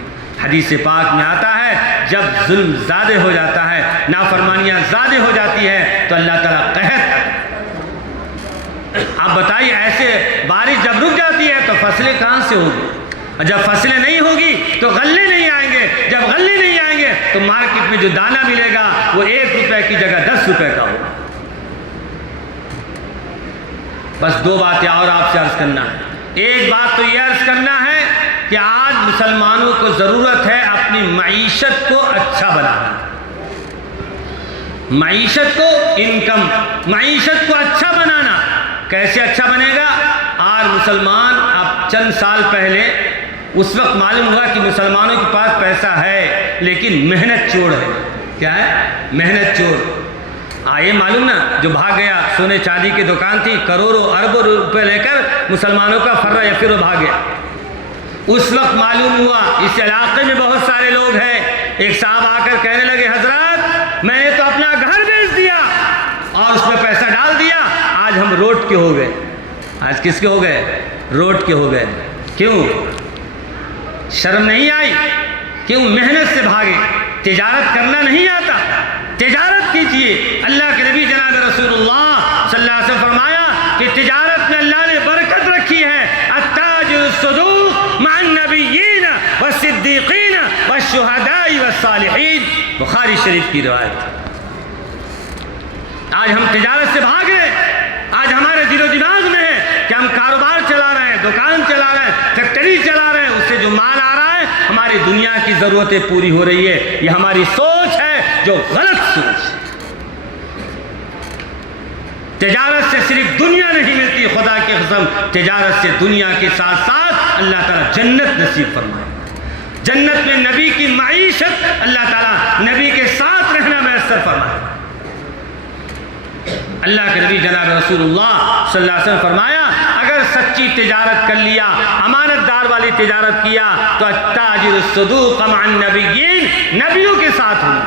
حدیث پاک میں آتا ہے جب ظلم زیادہ ہو جاتا ہے، نافرمانیاں زیادہ ہو جاتی ہے تو اللہ تعالیٰ قحط۔ آپ بتائیے، ایسے بارش جب رک جاتی ہے تو فصلیں کہاں سے ہوگی؟ اور جب فصلیں نہیں ہوگی تو غلے نہیں آئیں گے، جب غلے نہیں آئیں گے تو مارکیٹ میں جو دانہ ملے گا وہ 1 روپے کی جگہ 10 روپے کا ہوگا۔ بس 2 باتیں اور آپ سے عرض کرنا ہے۔ ایک بات تو یہ عرض کرنا ہے کہ آج مسلمانوں کو ضرورت ہے اپنی معیشت کو اچھا بنانا، معیشت کو، انکم، معیشت کو اچھا بنانا۔ کیسے اچھا بنے گا؟ آج مسلمان، اب چند سال پہلے اس وقت معلوم ہوا کہ مسلمانوں کے پاس پیسہ ہے لیکن محنت چور ہے۔ کیا ہے؟ محنت چور۔ آئے معلوم نا، جو بھاگ گیا، سونے چاندی کی دکان تھی، کروڑوں اربوں روپے لے کر مسلمانوں کا فرہ یا پھر وہ بھاگ گیا۔ اس وقت معلوم ہوا اس علاقے میں بہت سارے لوگ ہیں۔ ایک صاحب آ کر کہنے لگے، حضرات میں نے تو اپنا گھر بیچ دیا اور اس میں پیسہ ڈال دیا، آج ہم روڈ کے ہو گئے۔ آج کس کے ہو گئے؟ روڈ کے ہو گئے۔ کیوں؟ شرم نہیں آئی؟ کیوں؟ محنت سے بھاگے۔ تجارت کرنا نہیں آتا، تجارت کیجیے۔ اللہ کے نبی جناب رسول اللہ صلی اللہ علیہ وسلم فرمایا کہ تجارت میں اللہ نے برکت رکھی ہے۔ التاجر الصدوق مع النبیین والصدیقین والشہداء والصالحین، بخاری شریف کی روایت۔ آج ہم تجارت سے بھاگ رہے ہیں۔ آج ہمارے دل و دماغ میں ہے کہ ہم کاروبار چلا رہے ہیں، دکان چلا رہے ہیں، فیکٹری چلا رہے ہیں، اس سے جو مال آ رہا ہے ہماری دنیا کی ضرورتیں پوری ہو رہی ہے۔ یہ ہماری سوچ ہے جو غلط سوچ ہے۔ تجارت سے صرف دنیا نہیں ملتی، خدا کی قسم تجارت سے دنیا کے ساتھ ساتھ اللہ تعالیٰ جنت نصیب فرمائے۔ جنت میں نبی کی معیشت، اللہ تعالیٰ نبی کے ساتھ رہنا میسر فرمائے۔ اللہ کے نبی جناب رسول اللہ صلی اللہ علیہ وسلم فرمایا، اگر سچی تجارت کر لیا، امانت دار والی تجارت کیا تو التاجر الصدوق مع النبیین، نبیوں کے ساتھ ہوں۔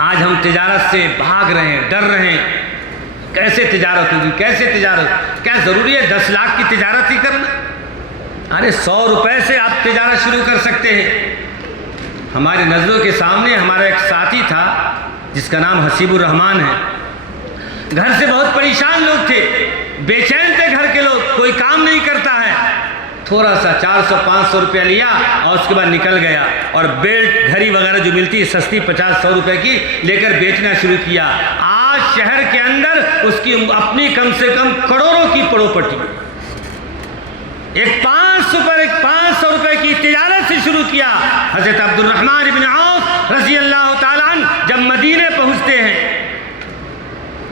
آج ہم تجارت سے بھاگ رہے ہیں، ڈر رہے ہیں، کیسے تجارت ہوگی، کیسے تجارت؟ کیا ضروری ہے 10 لاکھ کی تجارت ہی کرنا؟ ارے 100 روپے سے آپ تجارت شروع کر سکتے ہیں۔ ہماری نظروں کے سامنے ہمارا ایک ساتھی تھا، جس کا نام حسیب الرحمان ہے. گھر سے بہت پریشان لوگ تھے, بے چین تھے گھر کے لوگ, کوئی کام نہیں کرتا ہے. تھوڑا سا 400-500 روپیہ لیا اور اس کے بعد نکل گیا, اور بیلٹ گھڑی وغیرہ جو ملتی ہے سستی 50-100 روپے کی لے کر بیچنا شروع کیا. آج شہر کے اندر اس کی اپنی کم سے کم کروڑوں کی پراپرٹی. ایک 500 روپے کی تجارت سے شروع کیا. حضرت عبد الرحمن بن عوف رضی اللہ تعالیٰ عنہ جب مدینے پہنچتے ہیں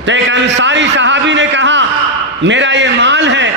تو ایک انصاری صحابی نے کہا, میرا یہ مال ہے,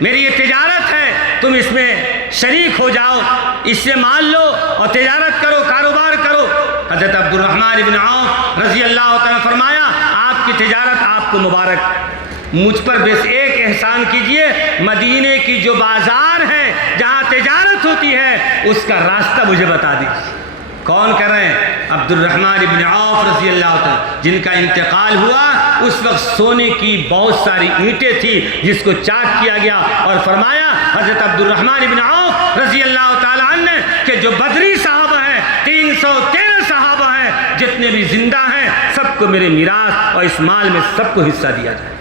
میری یہ تجارت ہے, تم اس میں شریک ہو جاؤ, اس سے مال لو اور تجارت کرو, کاروبار کرو. حضرت عبد الرحمن بن عوف رضی اللہ تعالیٰ فرمایا, آپ کی تجارت آپ کو مبارک, مجھ پر بس ایک احسان کیجئے, مدینے کی جو بازار ہے جہاں تجارت ہوتی ہے اس کا راستہ مجھے بتا دیجیے. کون کر رہے ہیں؟ عبد الرحمن بن عوف رضی اللہ تعالیٰ, جن کا انتقال ہوا اس وقت سونے کی بہت ساری اینٹیں تھی جس کو چاک کیا گیا, اور فرمایا حضرت عبد الرحمن بن عوف رضی اللہ تعالیٰ عنہ کہ جو بدری صحابہ ہیں 313 صحابہ ہیں, جتنے بھی زندہ ہیں سب کو میرے میراث اور اس مال میں سب کو حصہ دیا جائے.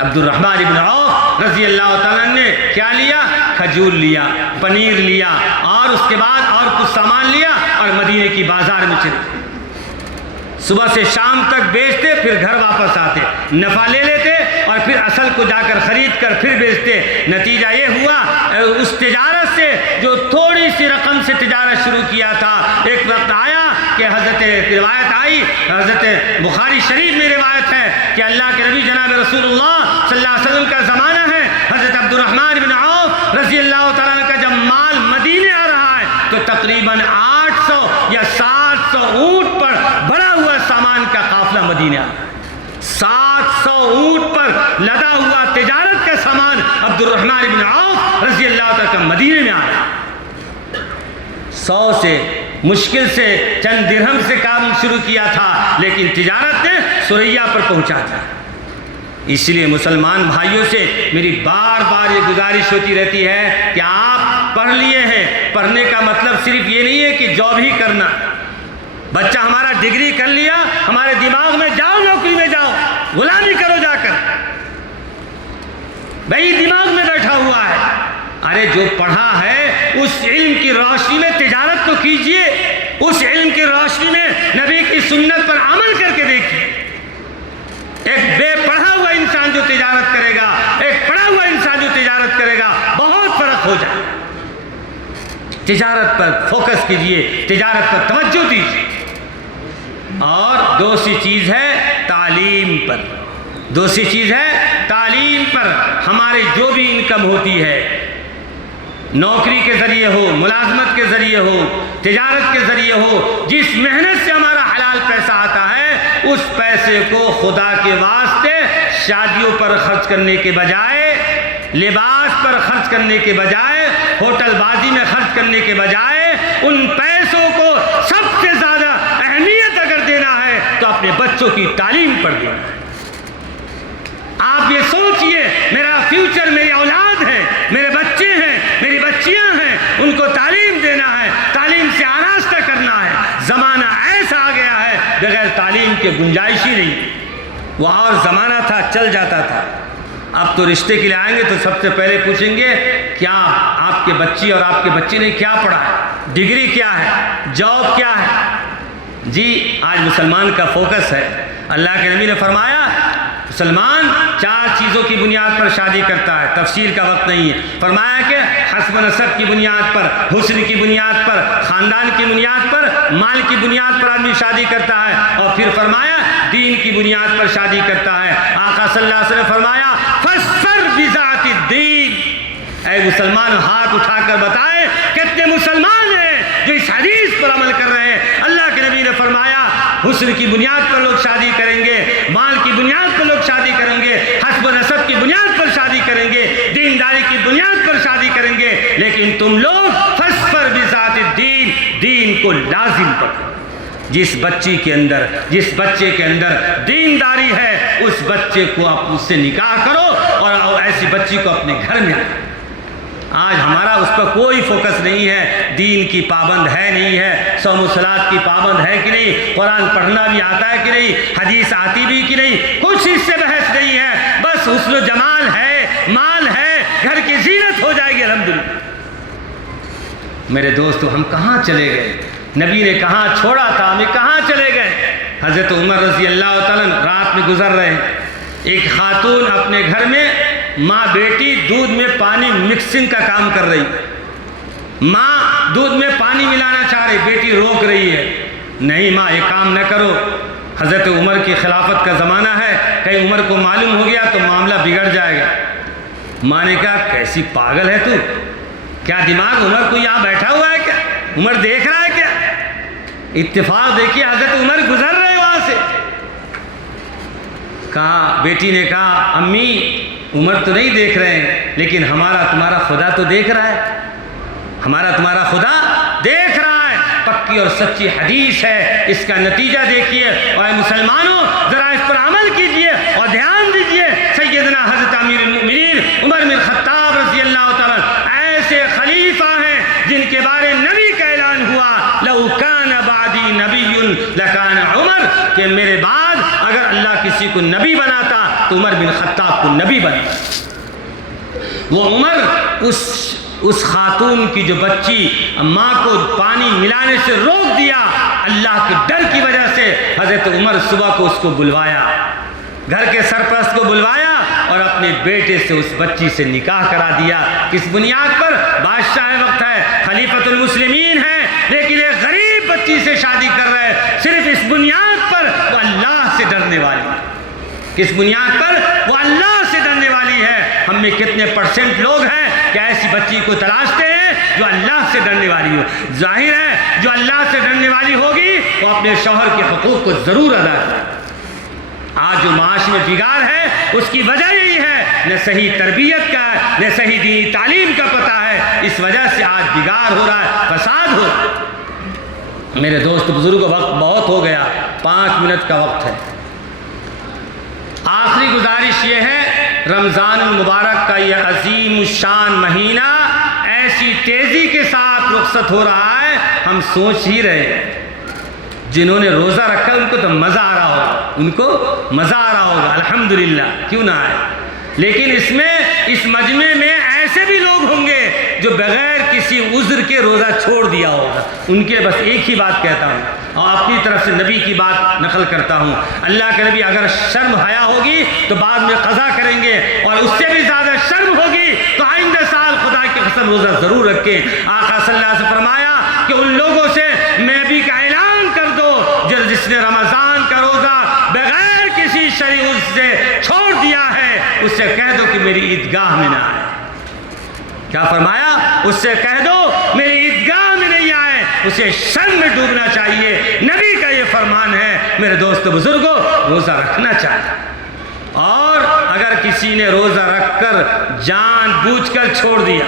عبد الرحمن بن عوف رضی اللہ تعالیٰ نے کیا لیا؟ کھجور لیا, پنیر لیا, اور اس کے بعد اور کچھ سامان لیا اور مدینے کی بازار میں چلے. صبح سے شام تک بیچتے, پھر گھر واپس آتے, نفع لے لیتے اور پھر اصل کو جا کر خرید کر پھر بیچتے. نتیجہ یہ ہوا اس تجارت سے جو تھوڑی سی رقم سے تجارت شروع کیا تھا, ایک وقت آیا کہ روایت آئی, حضرت بخاری شریف میں روایت ہے کہ اللہ کے نبی جناب رسول اللہ صلی اللہ علیہ وسلم کا زمانہ ہے. حضرت عبد الرحمن بن عوف رضی اللہ تعالیٰ کا جب مال مدینے آ رہا ہے تو تقریباً 800 یا 700 اونٹ پر بڑا ہوا سامان کا قافلہ مدینے آ رہا ہے. 700 اونٹ پر لدا ہوا تجارت کا سامان عبد الرحمن بن عوف رضی اللہ تعالیٰ کا مدینے میں آ رہا ہے. 100 سے مشکل سے چند درہم سے کام شروع کیا تھا, لیکن تجارت نے سریا پر پہنچا تھا. اس لیے مسلمان بھائیوں سے میری بار بار یہ گزارش ہوتی رہتی ہے کہ آپ پڑھ لیے ہیں, پڑھنے کا مطلب صرف یہ نہیں ہے کہ جاب ہی کرنا. بچہ ہمارا ڈگری کر لیا, ہمارے دماغ میں جاؤ نوکری میں جاؤ, غلامی کرو جا کر, بھائی دماغ میں بیٹھا ہوا ہے. ارے جو پڑھا ہے اس علم کی روشنی میں تجارت تو کیجئے, اس علم کی روشنی میں نبی کی سنت پر عمل کر کے دیکھیے. ایک بے پڑھا ہوا انسان جو تجارت کرے گا, ایک پڑھا ہوا انسان جو تجارت کرے گا, بہت فرق ہو جائے. تجارت پر فوکس کیجئے, تجارت پر توجہ دیجئے. اور دوسری چیز ہے تعلیم پر, دوسری چیز ہے تعلیم پر. ہمارے جو بھی انکم ہوتی ہے, نوکری کے ذریعے ہو, ملازمت کے ذریعے ہو, تجارت کے ذریعے ہو, جس محنت سے ہمارا حلال پیسہ آتا ہے اس پیسے کو خدا کے واسطے شادیوں پر خرچ کرنے کے بجائے, لباس پر خرچ کرنے کے بجائے, ہوٹل بازی میں خرچ کرنے کے بجائے, ان پیسوں کو سب سے زیادہ اہمیت اگر دینا ہے تو اپنے بچوں کی تعلیم پر دینا ہے. آپ یہ سوچئے میرا فیوچر, میری اولاد ہے, میرے بچے ہیں, میری بچیاں ہیں, ان کو تعلیم دینا ہے, تعلیم سے آراستہ کرنا ہے. زمانہ ایسا آ گیا ہے بغیر تعلیم کے گنجائش ہی نہیں. وہ اور زمانہ تھا چل جاتا تھا. اب تو رشتے کے لیے آئیں گے تو سب سے پہلے پوچھیں گے کیا آپ کے بچی اور آپ کے بچے نے کیا پڑھا ہے, ڈگری کیا ہے, جاب کیا ہے. جی آج مسلمان کا فوکس ہے. اللہ کے نبی نے فرمایا مسلمان 4 چیزوں کی بنیاد پر شادی کرتا ہے, تفصیل کا وقت نہیں ہے. فرمایا کہ حسب نسب کی بنیاد پر, حسن کی بنیاد پر, خاندان کی بنیاد پر, مال کی بنیاد پر آدمی شادی کرتا ہے, اور پھر فرمایا دین کی بنیاد پر شادی کرتا ہے. آقا صلی اللہ علیہ وسلم نے فرمایا فاصبر بذات الدین. اے مسلمان ہاتھ اٹھا کر بتائیں کتنے مسلمان ہیں جو اس حدیث پر عمل کر رہے ہیں. اللہ کے نبی نے فرمایا حسن کی بنیاد پر لوگ شادی کریں گے, مال کی بنیاد پر لوگ شادی کریں گے, حسب نسب کی بنیاد پر شادی کریں گے, دینداری کی بنیاد پر شادی کریں گے, لیکن تم لوگ فاصبر بذات الدین, دین کو لازم پکڑو. جس بچی کے اندر, جس بچے کے اندر دینداری ہے اس بچے کو آپ اس سے نکاح کرو اور ایسی بچی کو اپنے گھر میں. آج ہمارا اس پر کوئی فوکس نہیں ہے، دین کی پابند ہے نہیں ہے، صوم و صلات کی پابند ہے کہ نہیں، قرآن پڑھنا بھی آتا ہے کہ نہیں، حدیث آتی بھی کہ نہیں، کچھ اس سے بحث نہیں ہے، بس حسن و جمال ہے، مال ہے، گھر کی زینت ہو جائے گی الحمدللہ۔ میرے دوستو، ہم کہاں چلے گئے؟ نبی نے کہاں چھوڑا تھا، ہمیں کہاں چلے گئے؟ حضرت عمر رضی اللہ تعالیٰ رات میں گزر رہے ہیں، ایک خاتون اپنے گھر میں ماں بیٹی دودھ میں پانی مکسنگ کا کام کر رہی، ماں دودھ میں پانی ملانا چاہ رہی، بیٹی روک رہی ہے، نہیں ماں یہ کام نہ کرو، حضرت عمر کی خلافت کا زمانہ ہے، کہیں عمر کو معلوم ہو گیا تو معاملہ بگڑ جائے گا۔ ماں نے کہا کیسی پاگل ہے تو، کیا دماغ عمر کو یہاں بیٹھا ہوا ہے کیا، عمر دیکھ رہا ہے کیا؟ اتفاق دیکھیے حضرت عمر گزر رہے وہاں سے۔ کہا بیٹی نے کہا امی عمر تو نہیں دیکھ رہے ہیں لیکن ہمارا تمہارا خدا تو دیکھ رہا ہے، ہمارا تمہارا خدا دیکھ رہا ہے، پکی اور سچی حدیث ہے، اس کا نتیجہ دیکھیے، اور اے مسلمانوں ذرا اس پر عمل کیجئے اور دھیان دیجئے۔ سیدنا حضرت امیر المؤمنین عمر بن الخطاب رضی اللہ تعالیٰ ایسے خلیفہ ہیں جن کے بارے نبی کا اعلان ہوا لو کان بعدی نبی لکان عمر، کہ میرے بعد اگر اللہ کسی کو نبی بناتا تو عمر بن خطاب کو نبی بنا۔ وہ عمر اس خاتون کی جو بچی ماں کو پانی ملانے سے روک دیا، اللہ کے ڈر کی وجہ سے حضرت عمر صبح کو اس کو بلوایا، گھر کے سرپرست کو بلوایا اور اپنے بیٹے سے اس بچی سے نکاح کرا دیا۔ کس بنیاد پر؟ بادشاہ وقت ہے، خلیفۃ المسلمین ہے، لیکن ایک غریب بچی سے شادی کر رہے ہیں، صرف اس بنیاد پر وہ اللہ سے ڈرنے والی ہے۔ کس بنیاد پر؟ وہ اللہ سے ڈرنے والی ہے۔ ہم میں کتنے پرسنٹ لوگ ہیں کہ ایسی بچی کو تلاشتے ہیں جو اللہ سے ڈرنے والی ہو؟ ظاہر ہے جو اللہ سے ڈرنے والی ہوگی وہ اپنے شوہر کے حقوق کو ضرور ادا کرے۔ آج جو معاش میں بگاڑ ہے اس کی وجہ یہی ہے، نہ صحیح تربیت کا ہے، نہ صحیح دینی تعلیم کا پتہ ہے، اس وجہ سے آج بگاڑ ہو رہا ہے، فساد ہو رہا ہے۔ میرے دوست بزرگوں، وقت بہت ہو گیا، 5 منٹ کا وقت ہے۔ آخری گزارش یہ ہے، رمضان المبارک کا یہ عظیم الشان مہینہ ایسی تیزی کے ساتھ رخصت ہو رہا ہے، ہم سوچ ہی رہے ہیں جنہوں نے روزہ رکھا ان کو تو مزہ آ رہا ہوگا، ان کو مزہ آ رہا ہوگا، الحمدللہ، کیوں نہ آئے۔ لیکن اس مجمع میں ایسے بھی لوگ ہوں گے جو بغیر کسی عذر کے روزہ چھوڑ دیا ہوگا، ان کے بس ایک ہی بات کہتا ہوں اور اپنی طرف سے نبی کی بات نقل کرتا ہوں، اللہ کے نبی اگر شرم حیا ہوگی تو بعد میں قضا کریں گے، اور اس سے بھی زیادہ شرم ہوگی تو آئندہ سال خدا کی قسم روزہ ضرور رکھیں۔ آقا صلی اللہ علیہ وسلم فرمایا کہ ان لوگوں سے نبی کا اعلان کر دو جس نے رمضان کا روزہ بغیر کسی شرعی عذر سے چھوڑ دیا ہے، اس سے کہہ دو کہ میری عیدگاہ میں نہ آئے۔ کیا فرمایا؟ اس سے کہہ دو میری عیدگاہ میں نہیں آئے، اسے شرم میں ڈوبنا چاہیے، نبی کا یہ فرمان ہے۔ میرے دوست بزرگوں، روزہ رکھنا چاہیے، اور اگر کسی نے روزہ رکھ کر جان بوجھ کر چھوڑ دیا،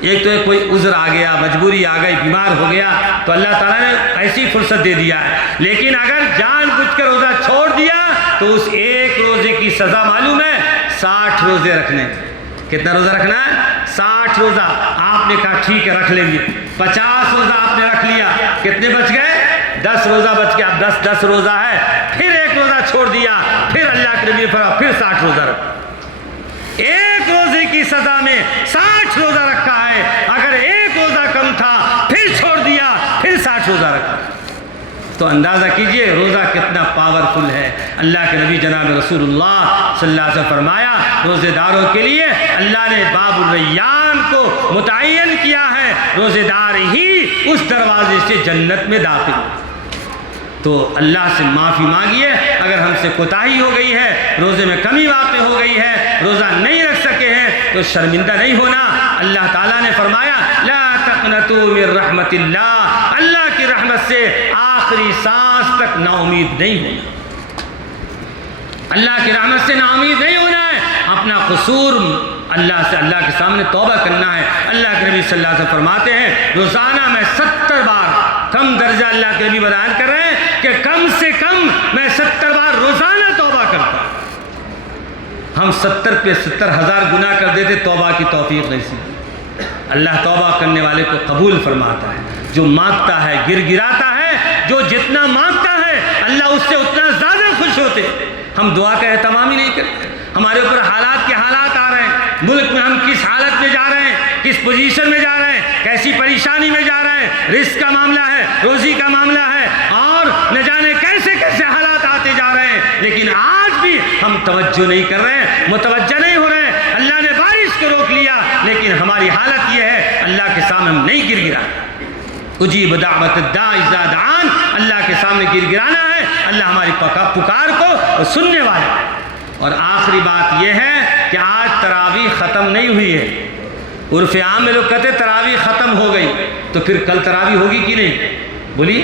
ایک تو کوئی عذر آ گیا، مجبوری آ گئی، بیمار ہو گیا تو اللہ تعالیٰ نے ایسی فرصت دے دیا ہے، لیکن اگر جان بوجھ کر روزہ چھوڑ دیا تو اس ایک روزے کی سزا معلوم ہے، 60 روزے رکھنے۔ کتنا روزہ رکھنا ہے؟ 60 روزہ۔ آپ نے کہا ٹھیک ہے رکھ لیں گے، 50 روزہ آپ نے رکھ لیا، کتنے بچ گئے؟ 10 روزہ بچ گیا۔ اب 10 روزہ ہے، پھر ایک روزہ چھوڑ دیا، پھر اللہ کے نبی فرمایا پھر 60 روزہ رکھ۔ ایک روزے کی سزا میں 60 روزہ رکھا ہے، اگر ایک روزہ کم تھا پھر چھوڑ دیا، پھر 60 روزہ رکھا، تو اندازہ کیجئے روزہ کتنا پاورفل ہے۔ اللہ کے نبی جناب رسول اللہ صلی اللہ علیہ وسلم فرمایا روزے داروں کے لیے اللہ نے باب الریان کو متعین کیا ہے، روزے دار ہی اس دروازے سے جنت میں داخل۔ تو اللہ سے معافی مانگیے اگر ہم سے کوتاہی ہو گئی ہے، روزے میں کمی واقع ہو گئی ہے، روزہ نہیں رکھ سکے ہیں تو شرمندہ نہیں ہونا۔ اللہ تعالیٰ نے فرمایا لا تقنطوا من رحمت اللہ، اللہ کی رحمت سے آخری سانس تک نا امید نہیں ہونا، اللہ کی رحمت سے نا امید نہیں ہونا ہے، اپنا قصور اللہ سے اللہ کے سامنے توبہ کرنا ہے۔ اللہ کے نبی صلی اللہ علیہ وسلم فرماتے ہیں روزانہ میں 70 بار، کم درجہ اللہ کے نبی بیان کر رہے ہیں کہ کم سے کم میں 70 بار روزانہ توبہ کرتا ہوں۔ ہم 70 پہ 70,000 گناہ کر دیتے، توبہ کی توفیق نہیں سی۔ اللہ توبہ کرنے والے کو قبول فرماتا ہے. جو مانگتا ہے گر گراتا ہے، جو جتنا مانگتا ہے اللہ اس سے اتنا زیادہ خوش ہوتے. ہم دعا کا اہتمام ہی نہیں کرتے. ہمارے اوپر حالات کے حالات آ رہے ہیں، ملک میں ہم کس حالت میں جا رہے ہیں، کس پوزیشن میں جا رہے ہیں، کیسی پریشانی میں جا رہے ہیں، رزق کا معاملہ ہے، روزی کا معاملہ ہے، اور نہ جانے کیسے کیسے حالات آتے جا رہے ہیں، لیکن آج بھی ہم توجہ نہیں کر رہے ہیں، متوجہ نہیں ہو رہے ہیں. اللہ نے بارش کو روک لیا، لیکن ہماری حالت یہ ہے اللہ کے سامنے ہم نہیں گر گرا. اجیب دعوت الداعی اذا دعان، اللہ کے سامنے گر گرانا ہے. اللہ ہماری پکار کو سننے والا ہے. اور آخری بات یہ ہے کہ آج تراویح ختم نہیں ہوئی ہے. عرف عام میں لوگ کہتے تراویح ختم ہو گئی، تو پھر کل تراویح ہوگی کہ نہیں؟ بولیے،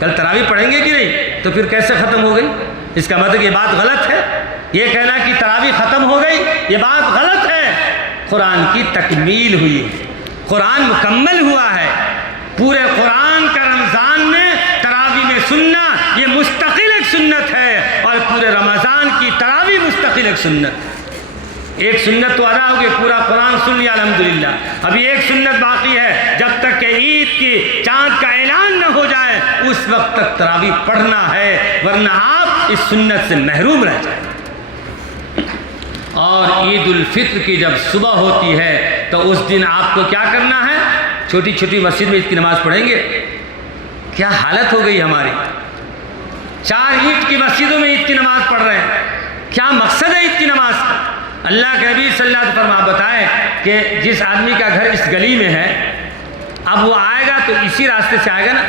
کل تراویح پڑھیں گے کہ نہیں؟ تو پھر کیسے ختم ہو گئی؟ اس کا مطلب یہ بات غلط ہے. یہ کہنا کہ تراویح ختم ہو گئی یہ بات غلط ہے. قرآن کی تکمیل ہوئی ہے، قرآن مکمل ہوا ہے. پورے قرآن کا رمضان میں تراویح میں سننا یہ مستقل ایک سنت ہے، اور پورے رمضان کی تراویح مستقل ایک سنت. ایک سنت تو ادا ہوگی، پورا قرآن سن لیا الحمدللہ. ابھی ایک سنت باقی ہے، جب تک کہ عید کی چاند کا اعلان نہ ہو جائے اس وقت تک تراویح پڑھنا ہے، ورنہ آپ اس سنت سے محروم رہ جائیں. اور عید الفطر کی جب صبح ہوتی ہے تو اس دن آپ کو کیا کرنا ہے؟ چھوٹی چھوٹی مسجد میں عید کی نماز پڑھیں گے. کیا حالت ہو گئی ہماری، 4 اینٹ کی مسجدوں میں عید کی نماز پڑھ رہے ہیں. کیا مقصد ہے عید کی نماز کا؟ اللہ کے نبی صلی اللہ علیہ وسلم بتائے کہ جس آدمی کا گھر اس گلی میں ہے، اب وہ آئے گا تو اسی راستے سے آئے گا نا.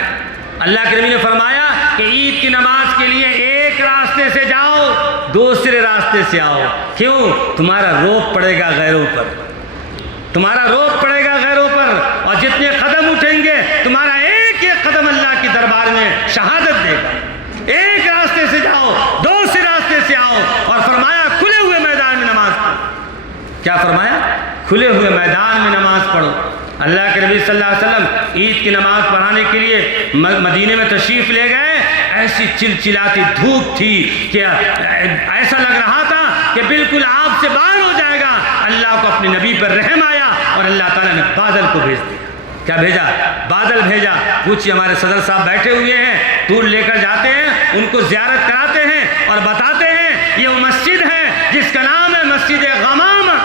اللہ کے نبی نے فرمایا کہ عید کی نماز کے لیے ایک راستے سے جاؤ، دوسرے راستے سے آؤ. کیوں؟ تمہارا روب پڑے گا غیروں پر، تمہارا روب پڑے گا غیروں پر، اور جتنے قدم اٹھیں گے تمہارا ایک ایک قدم اللہ کے دربار میں شہادت دے گا. ایک راستے سے جاؤ، دوسرے راستے سے آؤ. اور فرمایا کھلے ہوئے میدان میں نماز پڑھو. کیا فرمایا؟ کھلے ہوئے میدان میں نماز پڑھو. اللہ کے نبی صلی اللہ علیہ وسلم عید کی نماز پڑھانے کے لیے مدینے میں تشریف لے گئے. ایسی چلچلاتی دھوپ تھی کہ ایسا لگ رہا تھا کہ بالکل آپ سے باہر ہو جائے گا. اللہ کو اپنے نبی پر رحم آیا اور اللہ تعالیٰ نے بادل کو بھیج دیا. کیا بھیجا؟ بادل بھیجا. پوچھئے، ہمارے صدر صاحب بیٹھے ہوئے ہیں، ٹور لے کر جاتے ہیں، ان کو زیارت کراتے ہیں اور بتاتے ہیں یہ وہ مسجد ہے جس کا نام ہے مسجد غمامہ.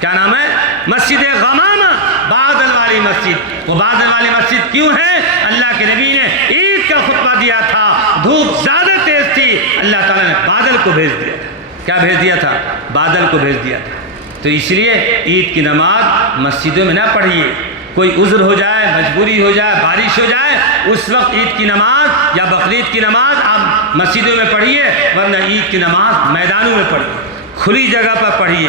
کیا نام ہے؟ مسجد غمامہ، بادل والی مسجد. وہ بادل والی مسجد کیوں ہے؟ اللہ کے نبی نے عید کا خطبہ دیا تھا، دھوپ زیادہ تیز تھی، اللہ تعالیٰ نے بادل کو بھیج دیا تھا. کیا بھیج دیا تھا؟ بادل کو بھیج دیا تھا. تو اس لیے عید کی نماز مسجدوں میں نہ پڑھیے. کوئی عذر ہو جائے، مجبوری ہو جائے، بارش ہو جائے، اس وقت عید کی نماز یا بقرعید کی نماز آپ مسجدوں میں پڑھیے، ورنہ عید کی نماز میدانوں میں پڑھیے، کھلی جگہ پر پڑھیے،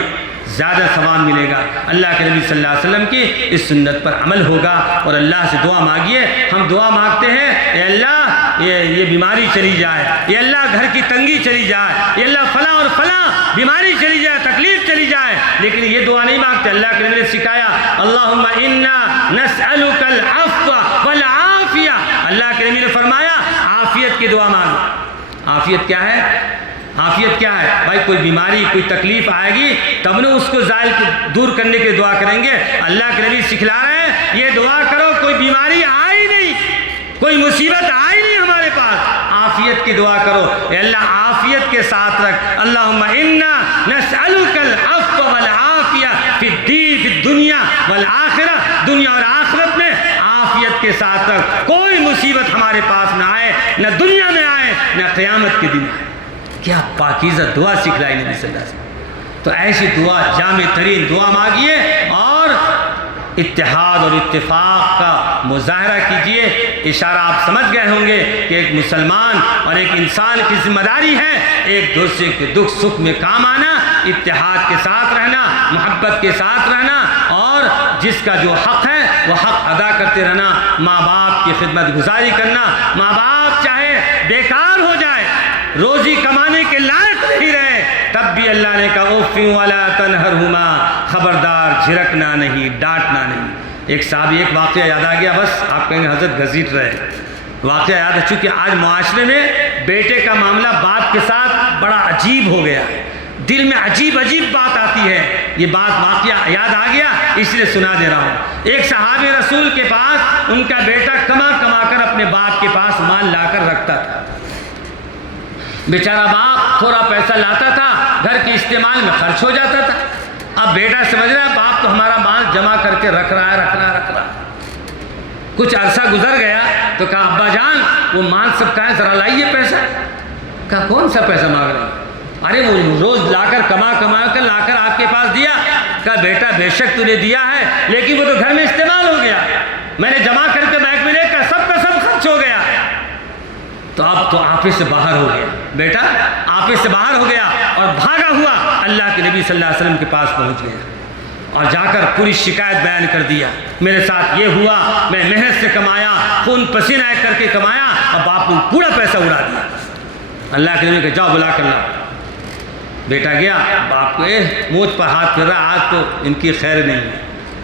زیادہ ثواب ملے گا. اللہ کے نبی صلی اللہ علیہ وسلم کی اس سنت پر عمل ہوگا. اور اللہ سے دعا مانگیے. ہم دعا مانگتے ہیں اے اللہ یہ بیماری چلی جائے، یہ اللہ گھر کی تنگی چلی جائے، یہ اللہ فلاں اور فلاں بیماری چلی جائے، تکلیف چلی جائے، لیکن یہ دعا نہیں مانگتے. اللہ کے نبی نے سکھایا اللہم انا نسألک العفو والعافیہ. اللہ کے نبی نے فرمایا عافیت کی دعا مانگو. عافیت کیا ہے؟ عافیت کیا ہے بھائی؟ کوئی بیماری کوئی تکلیف آئے گی تب نے اس کو زائل دور کرنے کی دعا کریں گے. اللہ کے نبی سکھلا رہے ہیں یہ دعا کرو کوئی بیماری آئی نہیں، کوئی مصیبت آئی نہیں ہمارے پاس، عافیت کی دعا کرو. اے اللہ عافیت کے ساتھ رکھ. اللہم انا نسألک العفو والعافیہ فی الدین فی الدنیا والآخرہ. دنیا اور آخرت میں عافیت کے ساتھ رکھ، کوئی مصیبت ہمارے پاس نہ آئے، نہ دنیا میں آئے نہ قیامت کے دن آئے. کیا پاکیزہ دعا سکھلائی نبی صلی اللہ علیہ وسلم. تو ایسی دعا جامع ترین دعا مانگیے اور اتحاد اور اتفاق کا مظاہرہ کیجیے. اشارہ آپ سمجھ گئے ہوں گے کہ ایک مسلمان اور ایک انسان کی ذمہ داری ہے ایک دوسرے کے دکھ سکھ میں کام آنا، اتحاد کے ساتھ رہنا، محبت کے ساتھ رہنا، اور جس کا جو حق ہے وہ حق ادا کرتے رہنا. ماں باپ کی خدمت گزاری کرنا. ماں باپ چاہے بیکار ہو جائے، روزی کمانے کے لائق نہیں رہے، تب بھی اللہ نے کہا اوف ولا تنہرہما، خبردار جھڑکنا نہیں، ڈانٹنا نہیں. ایک صحابی ایک واقعہ یاد آ گیا، بس آپ کہیں گے حضرت گھسیٹ رہے. واقعہ یاد ہے چونکہ آج معاشرے میں بیٹے کا معاملہ باپ کے ساتھ بڑا عجیب ہو گیا ہے. دل میں عجیب عجیب بات آتی ہے. یہ بات واقعہ یاد آ گیا اس لیے سنا دے رہا ہوں. ایک صحابی رسول کے پاس ان کا بیٹا کما کر اپنے باپ کے پاس مال لا کر رکھتا تھا. بیچارہ باپ تھوڑا پیسہ لاتا تھا، گھر کے استعمال میں خرچ ہو جاتا تھا. اب بیٹا سمجھ رہا ہے باپ تو ہمارا مال جمع کر کے رکھ رہا ہے. کچھ عرصہ گزر گیا تو کہا ابا جان وہ مال سب کا ہے، ذرا لائیے پیسہ. کہا کون سا پیسہ مانگ رہے ہیں؟ ارے وہ روز لا کر کما کر لا کر آپ کے پاس دیا. کہا بیٹا بے شک تو نے دیا ہے لیکن وہ تو گھر میں استعمال ہو گیا، میں نے جمع کر کے بینک میں لے کر سب کا سب خرچ ہو گیا. تو اب تو آفس سے باہر ہو گیا، بیٹا آفس سے باہر ہو گیا اور بھاگا ہوا اللہ کے نبی صلی اللہ علیہ وسلم کے پاس پہنچ گیا اور جا کر پوری شکایت بیان کر دیا. میرے ساتھ یہ ہوا، میں محنت سے کمایا، خون پسینہ کر کے کمایا اور باپ نے پورا پیسہ اڑا دیا. اللہ کے نبی کہ جاؤ بلا کر لاؤ. بیٹا گیا، باپ کو مونچھ پر ہاتھ پھر رہا، آج تو ان کی خیر نہیں.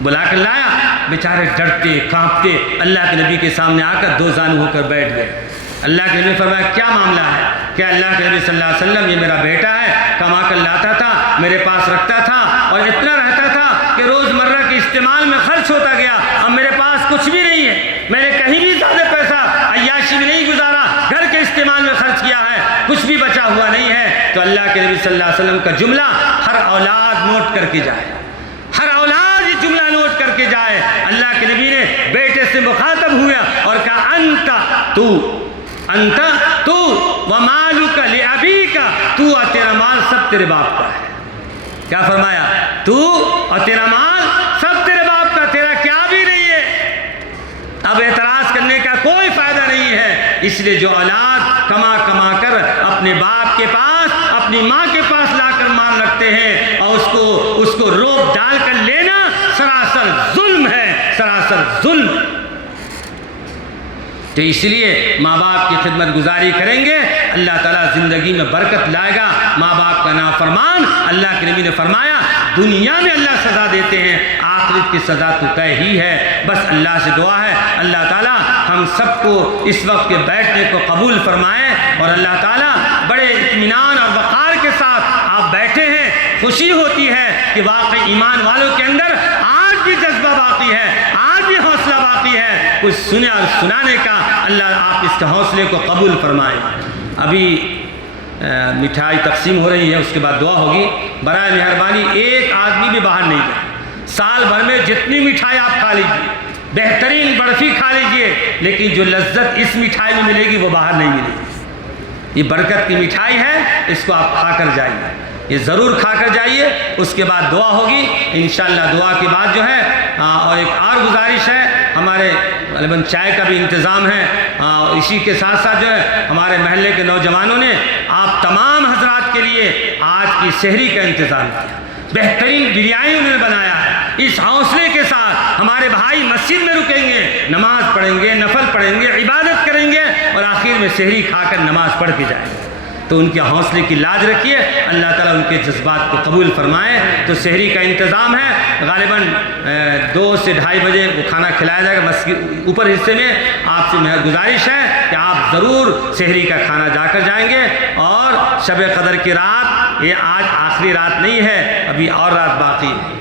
بلا کر لایا، بیچارے ڈرتے کانپتے اللہ کے نبی کے سامنے آ کر دو زانو ہو کر بیٹھ گئے. اللہ کے نبی فرمایا کیا معاملہ ہے؟ کہ اللہ کے نبی صلی اللہ علیہ وسلم یہ میرا بیٹا ہے، کما کر لاتا تھا، میرے پاس رکھتا تھا اور اتنا رہتا تھا کہ روزمرہ کے استعمال میں خرچ ہوتا گیا. اب میرے پاس کچھ بھی نہیں ہے، میں نے کہیں بھی زیادہ پیسہ عیاشی میں نہیں گزارا، گھر کے استعمال میں خرچ کیا ہے، کچھ بھی بچا ہوا نہیں ہے. تو اللہ کے نبی صلی اللہ علیہ وسلم کا جملہ ہر اولاد نوٹ کر کے جائے، ہر اولاد یہ جملہ نوٹ کر کے جائے. اللہ کے نبی نے بیٹے سے مخاطب ہوا اور کہا انت تو ومالک لابیک، تو اور تیرا مال سب تیرے باپ کا ہے. کیا فرمایا؟ تو اور تیرا مال سب تیرے باپ کا، تیرا کیا بھی نہیں ہے. اب اعتراض کرنے کا کوئی فائدہ نہیں ہے. اس لیے جو اولاد کما کر اپنے باپ کے پاس اپنی ماں کے پاس لا کر مال رکھتے ہیں اور اس کو روپ ڈال کر لینا سراسر ظلم ہے، سراسر ظلم. تو اس لیے ماں باپ کی خدمت گزاری کریں گے، اللہ تعالیٰ زندگی میں برکت لائے گا. ماں باپ کا نافرمان، اللہ کے نبی نے فرمایا دنیا میں اللہ سزا دیتے ہیں، آخرت کی سزا تو طے ہی ہے. بس اللہ سے دعا ہے اللہ تعالیٰ ہم سب کو اس وقت کے بیٹھنے کو قبول فرمائے اور اللہ تعالیٰ بڑے اطمینان اور وقار کے ساتھ آپ بیٹھے ہیں. خوشی ہوتی ہے کہ واقعی ایمان والوں کے اندر آج بھی جذبہ باقی ہے، آج بھی حوصلہ باقی ہے کچھ سنے اور سنانے کا. اللہ آپ اس کے حوصلے کو قبول فرمائیں. ابھی مٹھائی تقسیم ہو رہی ہے، اس کے بعد دعا ہوگی. برائے مہربانی ایک آدمی بھی باہر نہیں جائے. سال بھر میں جتنی مٹھائی آپ کھا لیجیے، بہترین برفی کھا لیجیے، لیکن جو لذت اس مٹھائی میں ملے گی وہ باہر نہیں ملے گی. یہ برکت کی مٹھائی ہے، اس کو آپ کھا کر جائیے، یہ ضرور کھا کر جائیے. اس کے بعد دعا ہوگی انشاءاللہ. دعا کے بعد جو ہے اور ایک اور گزارش ہے، ہمارے غالباً چائے کا بھی انتظام ہے. اسی کے ساتھ ساتھ جو ہے ہمارے محلے کے نوجوانوں نے آپ تمام حضرات کے لیے آج کی سحری کا انتظام کیا. بہترین بریانی انہوں نے بنایا ہے. اس حوصلے کے ساتھ ہمارے بھائی مسجد میں رکیں گے، نماز پڑھیں گے، نفل پڑھیں گے، عبادت کریں گے اور آخر میں سحری کھا کر نماز پڑھ کے جائیں گے. تو ان کے حوصلے کی لاج رکھیے، اللہ تعالیٰ ان کے جذبات کو قبول فرمائے. تو سحری کا انتظام ہے، غالباً 2 سے 2:30 بجے وہ کھانا کھلایا جائے گا. مسجد اوپر حصے میں آپ سے گزارش ہے کہ آپ ضرور سحری کا کھانا جا کر جائیں گے. اور شب قدر کی رات یہ آج آخری رات نہیں ہے، ابھی اور رات باقی ہے.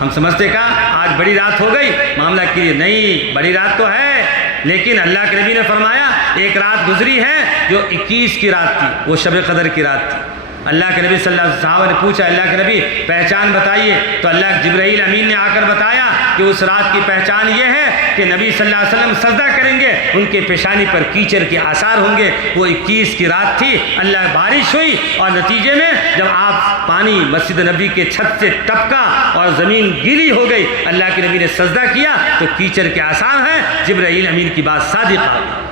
ہم سمجھتے کہ آج بڑی رات ہو گئی معاملہ کے لیے، نہیں، بڑی رات تو ہے، لیکن اللہ کے نبی نے فرمایا ایک رات گزری ہے جو 21 کی رات تھی، وہ شب قدر کی رات تھی. اللہ کے نبی صلی اللہ علیہ وسلم نے پوچھا اللہ کے نبی پہچان بتائیے، تو اللہ جبرائیل امین نے آ کر بتایا کہ اس رات کی پہچان یہ ہے کہ نبی صلی اللہ علیہ وسلم سجدہ کریں گے، ان کے پیشانی پر کیچڑ کے آثار ہوں گے. وہ 21 کی رات تھی. اللہ بارش ہوئی اور نتیجے میں جب آپ پانی مسجد نبی کے چھت سے ٹپکا اور زمین گیلی ہو گئی، اللہ کے نبی نے سجدہ کیا تو کیچڑ کے آثار ہیں. جبرائیل امین کی بات صادق ہے.